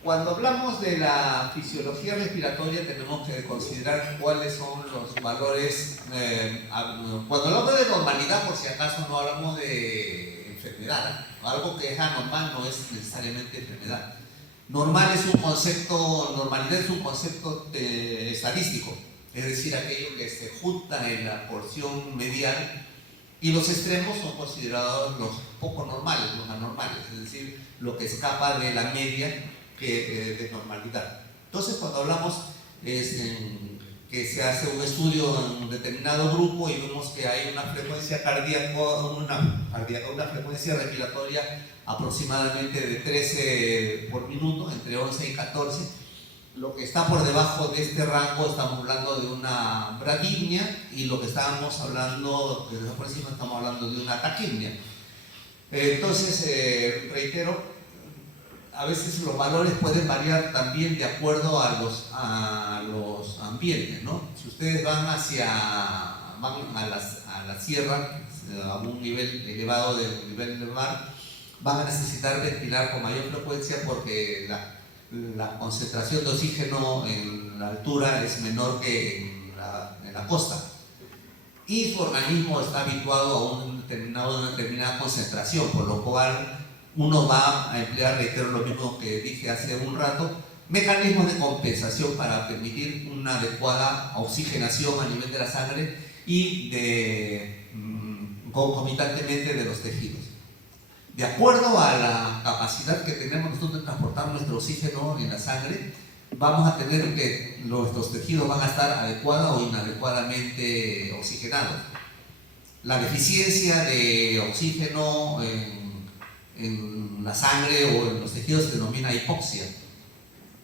Cuando hablamos de la fisiología respiratoria tenemos que considerar cuáles son los valores. Cuando hablamos de normalidad, por si acaso, no hablamos de enfermedad. Algo que es anormal no es necesariamente enfermedad. Normalidad es un concepto estadístico, es decir, aquello que se junta en la porción medial, y los extremos son considerados los poco normales, los anormales, es decir, lo que escapa de la media de normalidad. Entonces, cuando hablamos que se hace un estudio en un determinado grupo y vemos que hay una frecuencia cardíaca, una frecuencia respiratoria aproximadamente de 13 por minuto, entre 11 y 14, lo que está por debajo de este rango estamos hablando de una bradypnia, y lo que estamos hablando, que está por encima, estamos hablando de una taquipnia. Entonces, reitero, a veces los valores pueden variar también de acuerdo a los ambientes, ¿no? Si ustedes van a la sierra, a un nivel elevado del nivel del mar, van a necesitar ventilar con mayor frecuencia porque la concentración de oxígeno en la altura es menor que en la costa. Y su organismo está habituado a una determinada concentración, por lo cual uno va a emplear, reitero lo mismo que dije hace un rato, mecanismos de compensación para permitir una adecuada oxigenación a nivel de la sangre y concomitantemente de los tejidos. De acuerdo a la capacidad que tenemos nosotros de transportar nuestro oxígeno en la sangre, vamos a tener que nuestros tejidos van a estar adecuados o inadecuadamente oxigenados. La deficiencia de oxígeno en la sangre o en los tejidos se denomina hipoxia.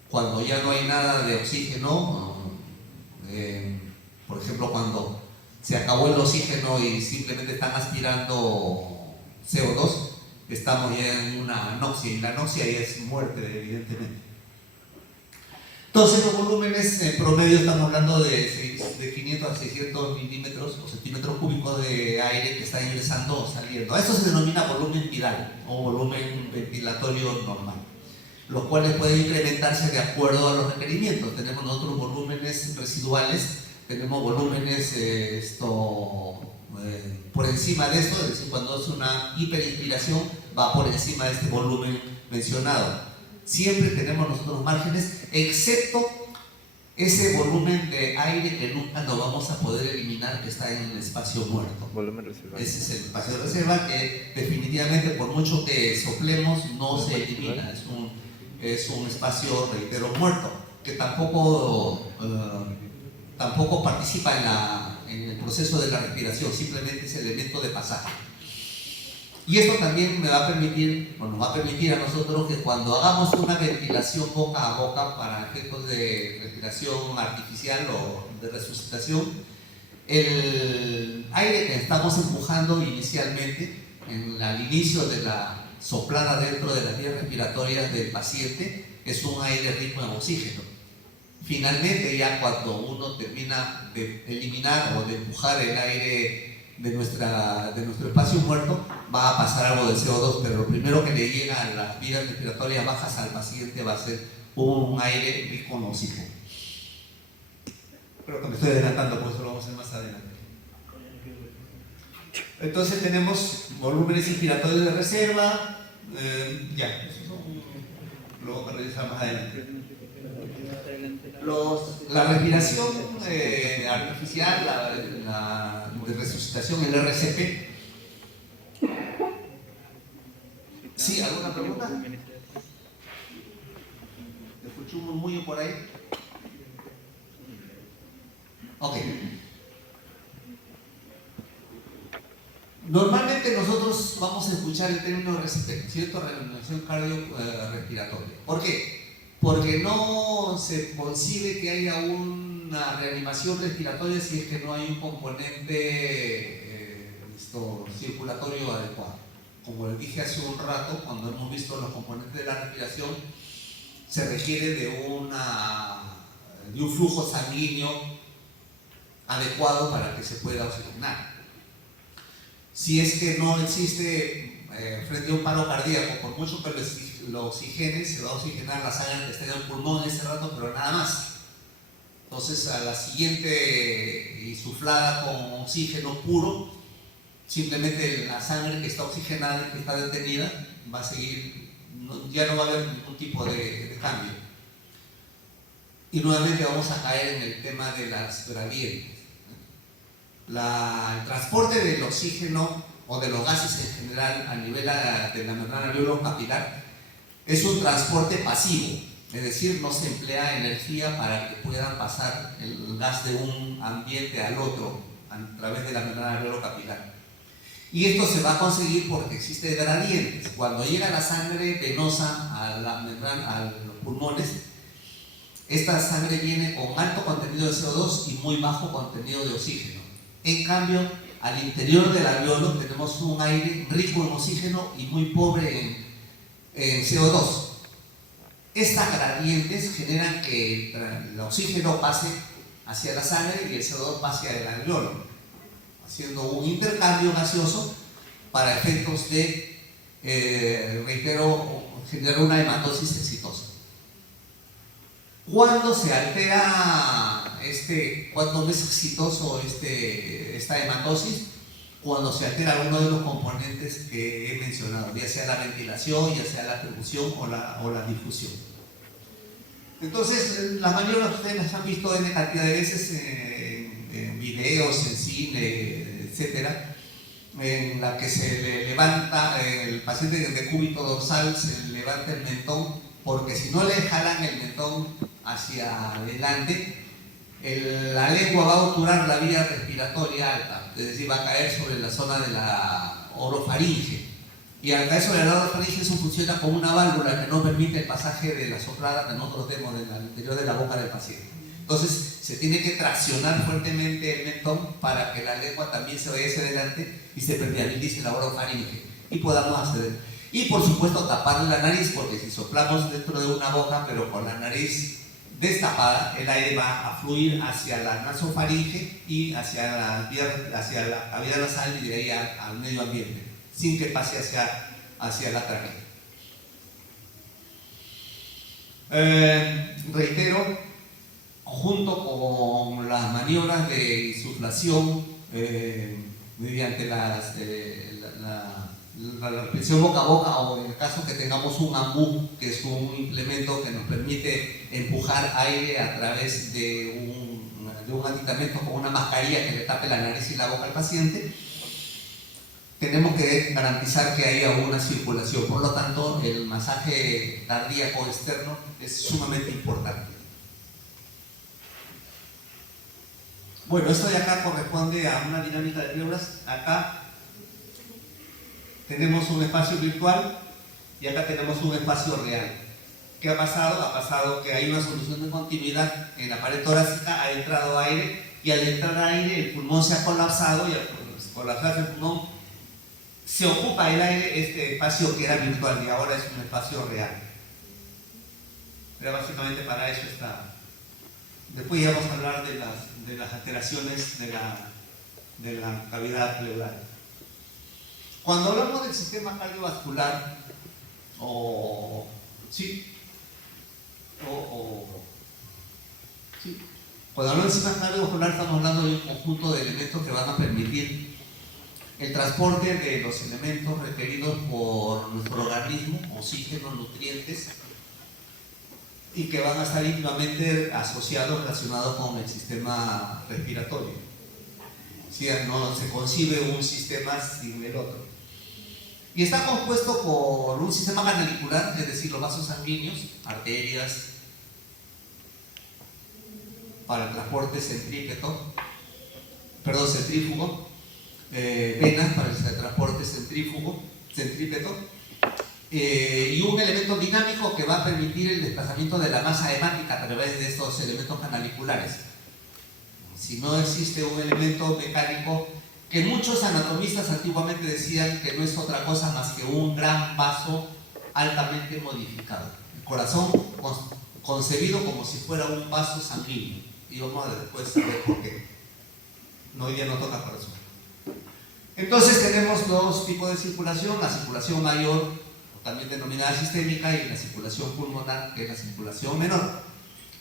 Cuando ya no hay nada de oxígeno, por ejemplo, cuando se acabó el oxígeno y simplemente están aspirando CO2, estamos ya en una anoxia, y la anoxia ya es muerte, evidentemente. Entonces, los volúmenes en promedio estamos hablando de 500 a 600 milímetros o centímetros cúbicos de aire que está ingresando o saliendo. A eso se denomina volumen viral o volumen ventilatorio normal, los cuales pueden incrementarse de acuerdo a los requerimientos. Tenemos nosotros volúmenes residuales, tenemos volúmenes por encima de esto, es decir, cuando es una hiperinspiración va por encima de este volumen mencionado. Siempre tenemos nosotros márgenes, excepto ese volumen de aire que nunca lo vamos a poder eliminar, que está en el espacio muerto. Volumen reservado. Ese es el espacio de reserva que definitivamente, por mucho que soplemos, no se elimina. Es un espacio, reitero, muerto, que tampoco participa en el proceso de la respiración, simplemente es elemento de pasaje. Y esto también nos va a permitir a nosotros que cuando hagamos una ventilación boca a boca para efectos de respiración artificial o de resucitación, el aire que estamos empujando inicialmente, al inicio de la soplada dentro de las vías respiratorias del paciente, es un aire rico en oxígeno. Finalmente, ya cuando uno termina de eliminar o de empujar el aire de nuestro espacio muerto, va a pasar algo de CO2, pero lo primero que le llega a las vías respiratorias bajas al paciente va a ser un aire rico en oxígeno. Creo que me estoy adelantando, por eso lo vamos a hacer más adelante. Entonces tenemos volúmenes inspiratorios de reserva, luego para revisar más adelante. La respiración artificial, la de resucitación, el RCP, ¿Sí? ¿Alguna pregunta? ¿Escuché un murmullo por ahí? Ok. Normalmente nosotros vamos a escuchar el término cierto reanimación cardiorrespiratoria. ¿Por qué? Porque no se concibe que haya una reanimación respiratoria si es que no hay un componente circulatorio adecuado. Como les dije hace un rato, cuando hemos visto los componentes de la respiración, se requiere de un flujo sanguíneo adecuado para que se pueda oxigenar. Si es que no existe frente a un paro cardíaco, por mucho que lo oxigene, se va a oxigenar la sangre que está en el pulmón en ese rato, pero nada más. Entonces, a la siguiente insuflada con oxígeno puro, simplemente la sangre que está oxigenada, que está detenida, va a seguir, ya no va a haber ningún tipo de cambio. Y nuevamente vamos a caer en el tema de las gradientes. El transporte del oxígeno o de los gases en general a nivel de la membrana alveolo-capilar es un transporte pasivo, es decir, no se emplea energía para que puedan pasar el gas de un ambiente al otro a través de la membrana alveolo-capilar. Y esto se va a conseguir porque existen gradientes. Cuando llega la sangre venosa a la membrana, a los pulmones, esta sangre viene con alto contenido de CO2 y muy bajo contenido de oxígeno. En cambio, al interior del alveolo tenemos un aire rico en oxígeno y muy pobre en CO2. Estas gradientes generan que el oxígeno pase hacia la sangre y el CO2 pase hacia el alveolo, haciendo un intercambio gaseoso para efectos de, reitero, generar una hematosis exitosa. Cuando se altera cuando no es exitoso esta hematosis, cuando se altera alguno de los componentes que he mencionado, ya sea la ventilación, ya sea la perfusión o la difusión. Entonces, las maniobras ustedes las han visto N cantidad de veces en videos, en cine, etcétera, en la que se le levanta el paciente de cúbito dorsal, se le levanta el mentón, porque si no le jalan el mentón hacia adelante, la lengua va a obturar la vía respiratoria alta, es decir, va a caer sobre la zona de la orofaringe. Y al caer sobre la orofaringe eso funciona como una válvula que no permite el pasaje de la soplada que nosotros vemos en el interior de la boca del paciente. Entonces, se tiene que traccionar fuertemente el mentón para que la lengua también se vaya hacia adelante y se permeabilice la orofaringe y podamos acceder. Y por supuesto taparle la nariz, porque si soplamos dentro de una boca pero con la nariz destapada, el aire va a fluir hacia la nasofaringe y hacia la cavidad nasal y de ahí al medio ambiente, sin que pase hacia la tráquea. Reitero, junto con las maniobras de insuflación mediante la respiración boca a boca, o en el caso que tengamos un ambú, que es un implemento que nos permite empujar aire a través de un aditamento como una mascarilla que le tape la nariz y la boca al paciente, tenemos que garantizar que haya una circulación. Por lo tanto, el masaje cardíaco externo es sumamente importante. Bueno, esto de acá corresponde a una dinámica de pleuras. Acá tenemos un espacio virtual y acá tenemos un espacio real. ¿Qué ha pasado? Ha pasado que hay una solución de continuidad en la pared torácica, ha entrado aire y al entrar aire el pulmón se ha colapsado y al colapsarse el pulmón se ocupa el aire, este espacio que era virtual y ahora es un espacio real. Pero básicamente para eso está. Después ya vamos a hablar de las alteraciones de la cavidad pleural. Cuando hablamos del sistema cardiovascular, cuando hablamos del sistema cardiovascular estamos hablando de un conjunto de elementos que van a permitir el transporte de los elementos requeridos por nuestro organismo, oxígeno, nutrientes, y que van a estar íntimamente asociados, relacionados con el sistema respiratorio. O sea, no se concibe un sistema sin el otro. y está compuesto por un sistema canalicular, es decir, los vasos sanguíneos, arterias, para el transporte centrífugo, venas para el transporte centrífugo, y un elemento dinámico que va a permitir el desplazamiento de la masa hemática a través de estos elementos canaliculares. Si no existe un elemento mecánico, que muchos anatomistas antiguamente decían que no es otra cosa más que un gran vaso altamente modificado. El corazón concebido como si fuera un vaso sanguíneo. Y vamos a después ver por qué. No, hoy día no toca corazón. Entonces tenemos dos tipos de circulación, la circulación mayor, también denominada sistémica, y la circulación pulmonar, que es la circulación menor.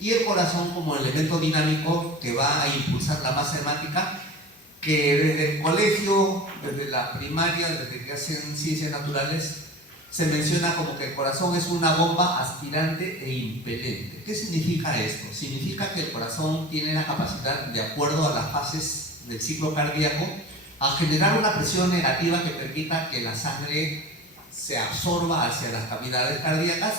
Y el corazón como elemento dinámico que va a impulsar la masa hemática, que desde el colegio, desde la primaria, desde que hacen ciencias naturales, se menciona como que el corazón es una bomba aspirante e impelente. ¿Qué significa esto? Significa que el corazón tiene la capacidad, de acuerdo a las fases del ciclo cardíaco, a generar una presión negativa que permita que la sangre se absorba hacia las cavidades cardíacas,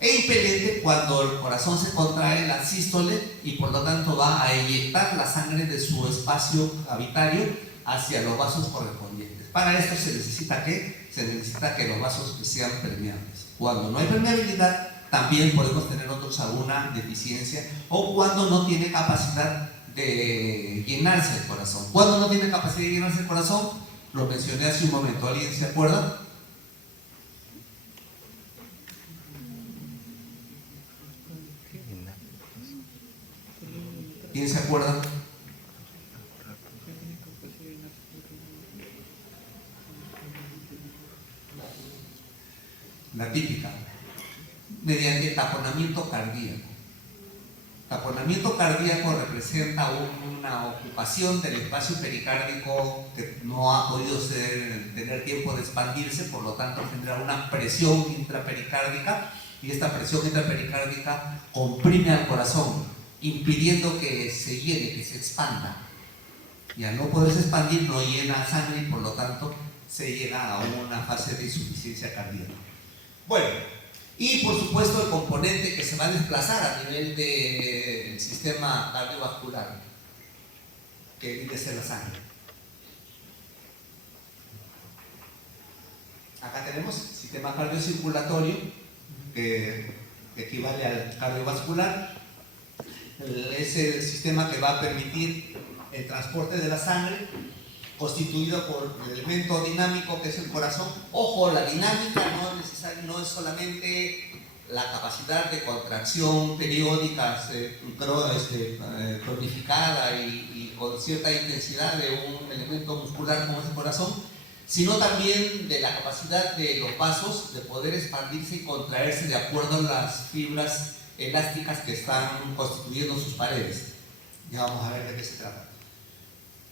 e impelente cuando el corazón se contrae, la sístole, y por lo tanto va a eyectar la sangre de su espacio cavitario hacia los vasos correspondientes. Para esto se necesita ¿qué? Se necesita que los vasos sean permeables. Cuando no hay permeabilidad, también podemos tener nosotros alguna deficiencia, o cuando no tiene capacidad de llenarse el corazón. Cuando no tiene capacidad de llenarse el corazón, lo mencioné hace un momento, ¿alguien se acuerda? ¿Quién se acuerda? La típica, mediante taponamiento cardíaco. Taponamiento cardíaco representa una ocupación del espacio pericárdico que no ha podido tener tiempo de expandirse, por lo tanto genera una presión intrapericárdica, y esta presión intrapericárdica comprime al corazón, impidiendo que se llene, que se expanda. Y al no poderse expandir, no llena sangre, y por lo tanto se llega a una fase de insuficiencia cardíaca. Bueno, y por supuesto el componente que se va a desplazar a nivel del sistema cardiovascular, que viene a ser la sangre. Acá tenemos el sistema cardiocirculatorio, que equivale al cardiovascular. Es el sistema que va a permitir el transporte de la sangre, constituido por el elemento dinámico que es el corazón. Ojo, la dinámica no es solamente la capacidad de contracción periódica, tonificada y con cierta intensidad de un elemento muscular como es el corazón, sino también de la capacidad de los vasos de poder expandirse y contraerse de acuerdo a las fibras elásticas que están constituyendo sus paredes. Ya vamos a ver de qué se trata.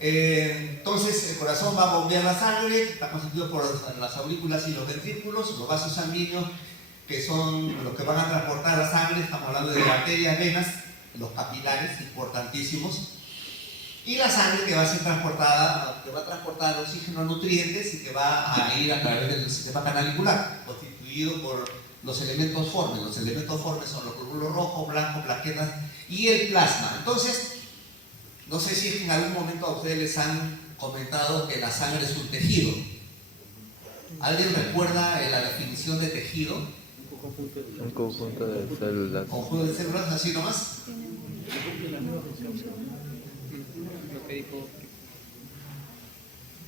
Entonces el corazón va a bombear la sangre, está constituido por las aurículas y los ventrículos, los vasos sanguíneos, que son los que van a transportar la sangre. Estamos hablando de arterias, venas, los capilares, importantísimos, y la sangre que va a ser transportada, que va a transportar oxígeno, nutrientes, y que va a ir a través del sistema canalicular, constituido por los elementos formes. Los elementos formes son los glóbulos rojos, blancos, plaquetas y el plasma. Entonces, no sé si en algún momento a ustedes les han comentado que la sangre es un tejido. ¿Alguien recuerda la definición de tejido? Un conjunto de células. Conjunto de células, así nomás.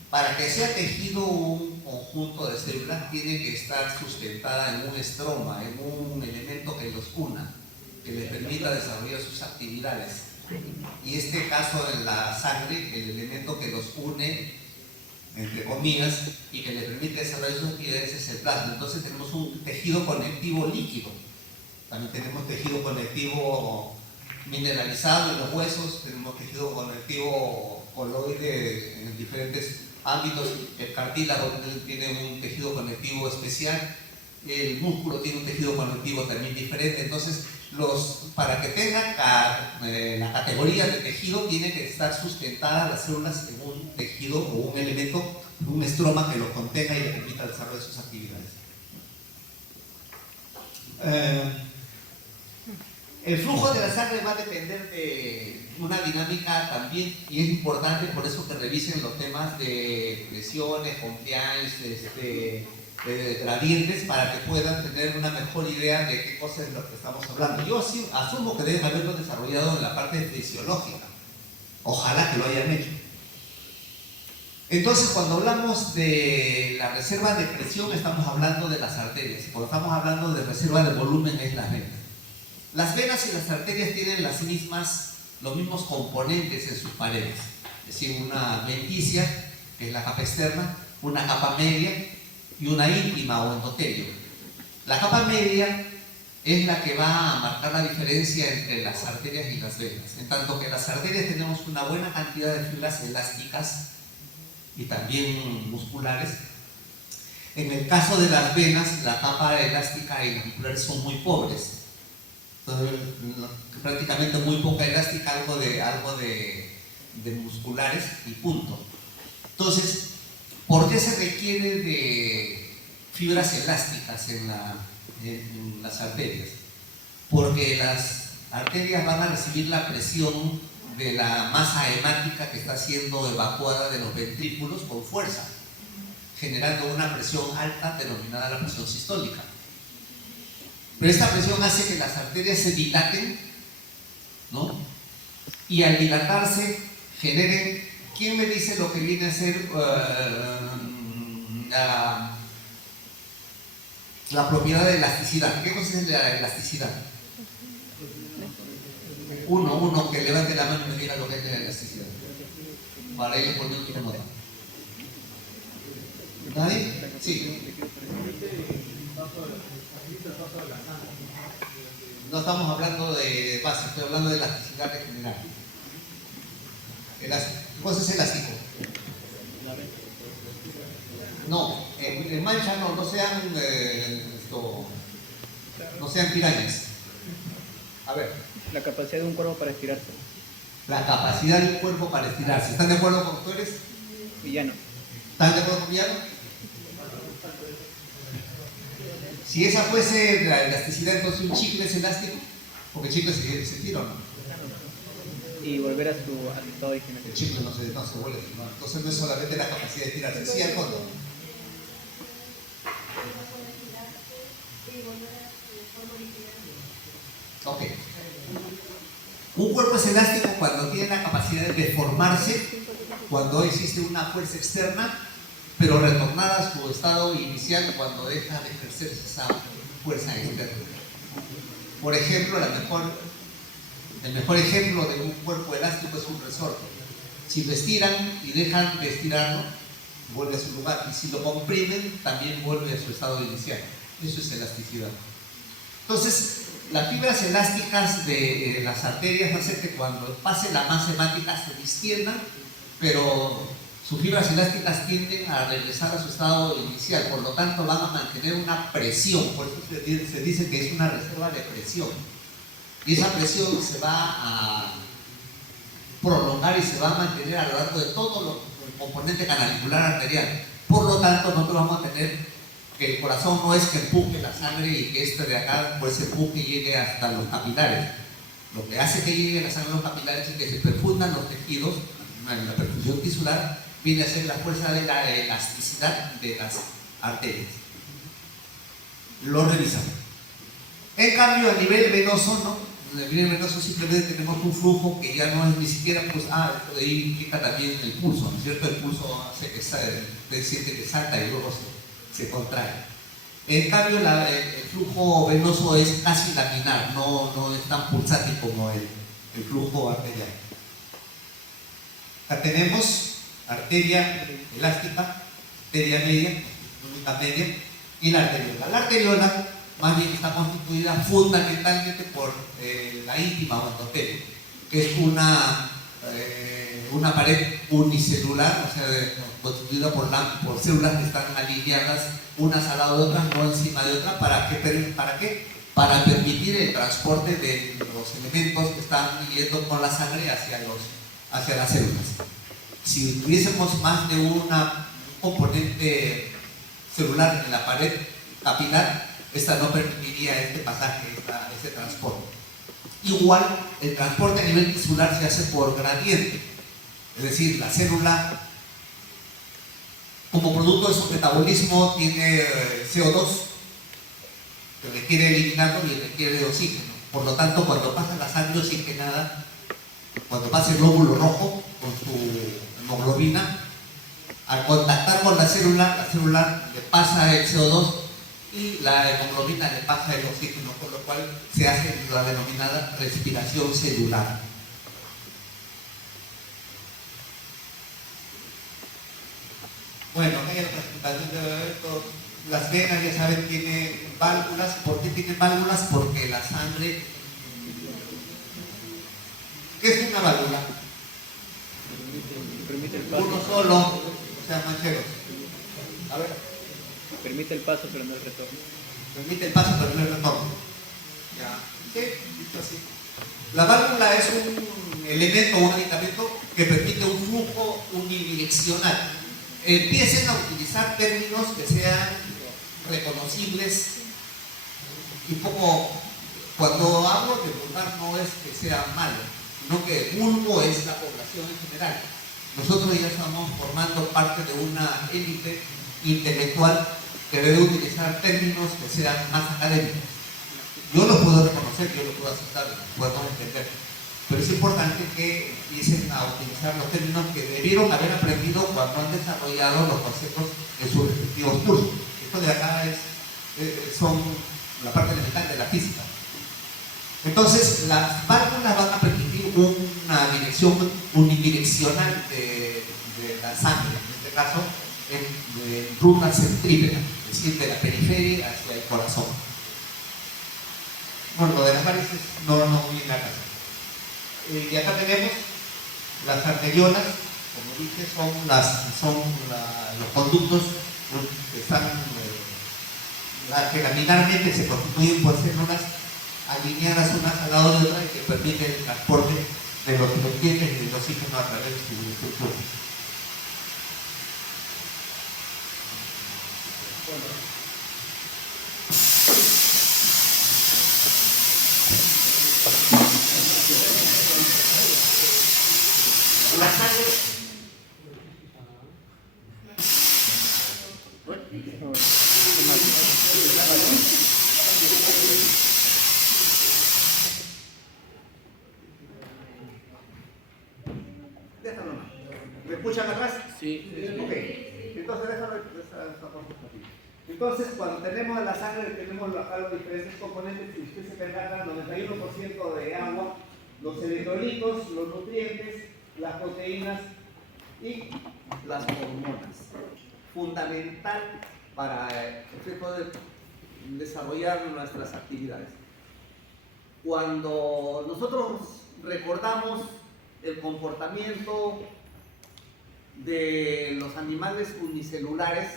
Para que sea tejido un conjunto de células, tiene que estar sustentada en un estroma, en un elemento que los una, que les permita desarrollar sus actividades. Y este caso en la sangre, el elemento que los une, entre comillas, y que les permite desarrollar sus actividades es el plasma. Entonces tenemos un tejido conectivo líquido. También tenemos tejido conectivo mineralizado en los huesos, tenemos tejido conectivo coloide en diferentes ámbitos. El cartílago tiene un tejido conectivo especial, el músculo tiene un tejido conectivo también diferente. Entonces, para que tenga la categoría de tejido, tiene que estar sustentada las células en un tejido o un elemento un estroma que lo contenga y le permita el desarrollo de sus actividades. El flujo de la sangre va a depender de una dinámica también, y es importante por eso que revisen los temas de presiones, compliance, gradientes, para que puedan tener una mejor idea de qué cosa es lo que estamos hablando. Yo asumo que deben haberlo desarrollado en la parte fisiológica. Ojalá que lo hayan hecho. Entonces, cuando hablamos de la reserva de presión, estamos hablando de las arterias. Cuando estamos hablando de reserva de volumen, es las venas. Las venas y las arterias tienen los mismos componentes en sus paredes. Es decir, una adventicia, que es la capa externa, una capa media y una íntima o endotelio. La capa media es la que va a marcar la diferencia entre las arterias y las venas. En tanto que en las arterias tenemos una buena cantidad de fibras elásticas y también musculares. En el caso de las venas, la capa elástica y las musculares son muy pobres. Entonces, prácticamente muy poca elástica, algo de musculares y punto. Entonces, ¿por qué se requiere de fibras elásticas en las arterias? Porque las arterias van a recibir la presión de la masa hemática que está siendo evacuada de los ventrículos con fuerza, generando una presión alta denominada la presión sistólica. Pero esta presión hace que las arterias se dilaten, ¿no? Y al dilatarse generen, ¿quién me dice lo que viene a ser la propiedad de elasticidad? ¿Qué cosa es la elasticidad? Uno que levante la mano y me diga lo que es la elasticidad. Para ello poner otra nota. ¿Nadie? Sí. No estamos hablando de base, estoy hablando de elasticidad en general. ¿Qué cosa es elástico? No, en mancha no sean pirañas. A ver. La capacidad de un cuerpo para estirarse. La capacidad de un cuerpo para estirarse. ¿Están de acuerdo con ustedes? Villano. ¿Están de acuerdo con Villano? Si esa fuese la elasticidad, entonces un chicle es elástico, porque el chicle se tira, ¿no? Y volver a su estado original. El chicle no se vuelve, ¿no? Entonces no es solamente la capacidad de tirarse, sí al fondo. Ok. Un cuerpo es elástico cuando tiene la capacidad de deformarse, cuando existe una fuerza externa, pero retornar a su estado inicial cuando deja de ejercerse esa fuerza externa. Por ejemplo, el mejor ejemplo de un cuerpo elástico es un resorte. Si lo estiran y dejan de estirarlo, vuelve a su lugar. Y si lo comprimen, también vuelve a su estado inicial. Eso es elasticidad. Entonces, las fibras elásticas de las arterias hacen que cuando pase la masa hemática se distiendan, pero sus fibras elásticas tienden a regresar a su estado inicial, por lo tanto van a mantener una presión, por eso se dice que es una reserva de presión. Y esa presión se va a prolongar y se va a mantener a lo largo de todo el componente canalicular arterial. Por lo tanto, nosotros vamos a tener que el corazón no es que empuje la sangre y que de acá, por ese empuje, llegue hasta los capilares. Lo que hace que llegue la sangre a los capilares es que se perfundan los tejidos, la perfusión tisular, viene a ser la fuerza de la elasticidad de las arterias. Lo revisamos. En cambio, a nivel venoso, ¿no? En el nivel venoso simplemente tenemos un flujo que ya no es ni siquiera, pues, esto de ahí implica también el pulso, ¿no es cierto? El pulso hace que usted siente que salta y luego se contrae. En cambio, el flujo venoso es casi laminar, no es tan pulsátil como el flujo arterial. Acá tenemos arteria elástica, arteria media y la arteriola. La arteriola más bien está constituida fundamentalmente por la íntima o endotelio, que es una pared unicelular, o sea, constituida por células que están alineadas unas al lado de otras, no encima de otras. ¿Para qué? Para permitir el transporte de los elementos que están yendo con la sangre hacia las células. Si tuviésemos más de un componente celular en la pared capilar, esta no permitiría este pasaje, este transporte. Igual, el transporte a nivel tisular se hace por gradiente, es decir, la célula, como producto de su metabolismo, tiene CO2, que requiere eliminarlo y requiere de oxígeno. Por lo tanto, cuando pasa la sangre oxigenada, cuando pasa el glóbulo rojo con su hemoglobina, al contactar con la célula le pasa el CO2 y la hemoglobina le pasa el oxígeno, por lo cual se hace la denominada respiración celular. Bueno, hay la presentación de esto. Las venas, ya saben, tienen válvulas. ¿Por qué tienen válvulas? Porque la sangre... ¿Qué es una válvula? Permite el paso. Uno solo, o sea, mancheros. A ver, Permite el paso, pero no el retorno. permite el paso, pero no el retorno. Ya, ¿sí? Dicho así. La válvula es un elemento, un aditamento que permite un flujo unidireccional. Empiecen a utilizar términos que sean reconocibles y poco. Cuando hablo de vulgar no es que sea malo, sino que vulgo es la población en general. Nosotros ya estamos formando parte de una élite intelectual que debe utilizar términos que sean más académicos. Yo los puedo reconocer, yo los puedo aceptar, los puedo entender, pero es importante que empiecen a utilizar los términos que debieron haber aprendido cuando han desarrollado los conceptos en sus respectivos cursos. Esto de acá son la parte elemental de la física. Entonces, las válvulas van a permitir una dirección unidireccional de la sangre, en este caso en ruta centrípeta, es decir, de la periferia hacia el corazón. Bueno, lo de las varices no viene a casa. Y acá tenemos las arteriolas, como dije, son los conductos que están que laminarmente se constituyen por células alineadas unas al lado de otras y que permiten el transporte de los nutrientes y del oxígeno a través de su estructura. La sangre. Déjalo nomás. ¿Me escuchan atrás? Sí. Ok. Entonces déjame. Entonces, cuando tenemos la sangre, tenemos acá los diferentes componentes. Si usted se percata, 91% de agua, los electrolitos, los nutrientes, las proteínas y las hormonas. Fundamental para el efecto de desarrollar nuestras actividades. Cuando nosotros recordamos el comportamiento de los animales unicelulares,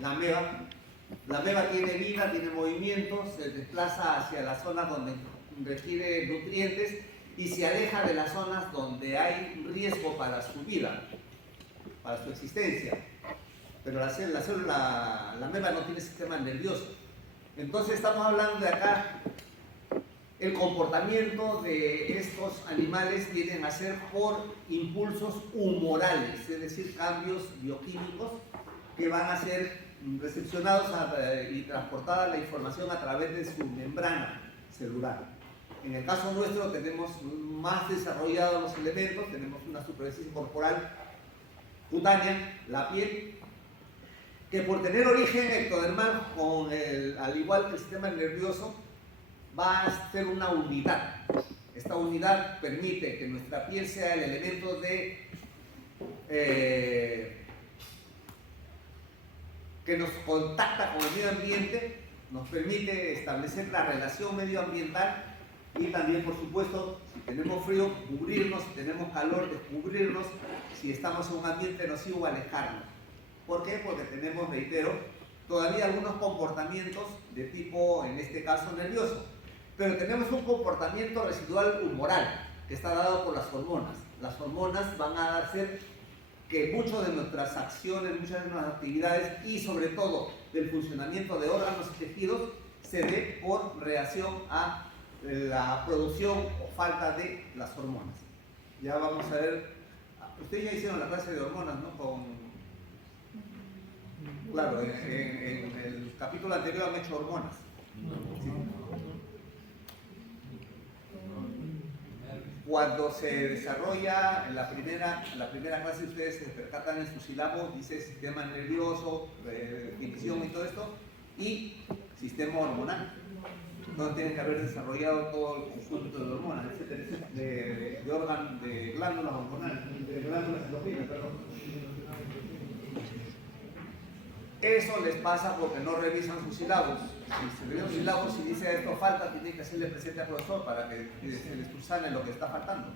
la ameba tiene vida, tiene movimiento, se desplaza hacia las zonas donde requiere nutrientes y se aleja de las zonas donde hay riesgo para su vida, para su existencia. Pero la ameba no tiene sistema nervioso. Entonces estamos hablando de acá, el comportamiento de estos animales vienen a ser por impulsos humorales, es decir, cambios bioquímicos que van a ser recepcionados y transportada la información a través de su membrana celular. En el caso nuestro tenemos más desarrollados los elementos, tenemos una superficie corporal cutánea, la piel, que por tener origen ectodermal, al igual que el sistema nervioso, va a ser una unidad. Esta unidad permite que nuestra piel sea el elemento que nos contacta con el medio ambiente, nos permite establecer la relación medioambiental y también, por supuesto, si tenemos frío, cubrirnos, si tenemos calor, descubrirnos, si estamos en un ambiente nocivo, alejarnos. ¿Por qué? Porque tenemos, reitero, todavía algunos comportamientos de tipo, en este caso, nervioso. Pero tenemos un comportamiento residual humoral que está dado por las hormonas. Las hormonas van a ser que muchas de nuestras acciones, muchas de nuestras actividades y sobre todo del funcionamiento de órganos y tejidos se dé por reacción a la producción o falta de las hormonas. Ya vamos a ver, ustedes ya hicieron la clase de hormonas, ¿no? Claro, en el capítulo anterior han hecho hormonas. Sí. Cuando se desarrolla la primera clase, ustedes se percatan en sus sílabos, dice sistema nervioso, definición y todo esto, y sistema hormonal. Entonces tienen que haber desarrollado todo el conjunto de hormonas, de órganos, de glándulas hormonales, de glándulas endocrinas, perdón. Eso les pasa porque no revisan sus sílabos. Si se revisan sus sílabos y dice esto falta, tienen que hacerle presente al profesor para que se les subsane lo que está faltando.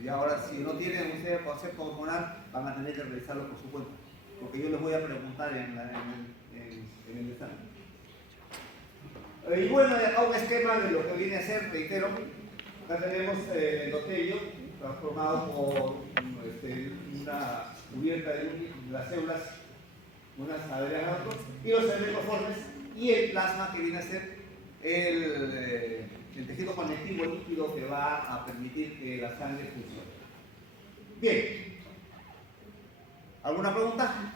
Y ahora, si no tienen ustedes el concepto hormonal, van a tener que revisarlo por su cuenta. Porque yo les voy a preguntar en el examen. Y bueno, acá un esquema de lo que viene a ser, reitero. Acá tenemos el endotelio transformado por una cubierta de las células, unas adheredas a otros, y los cerebriformes, y el plasma que viene a ser el tejido conectivo líquido que va a permitir que la sangre funcione. Bien. ¿Alguna pregunta?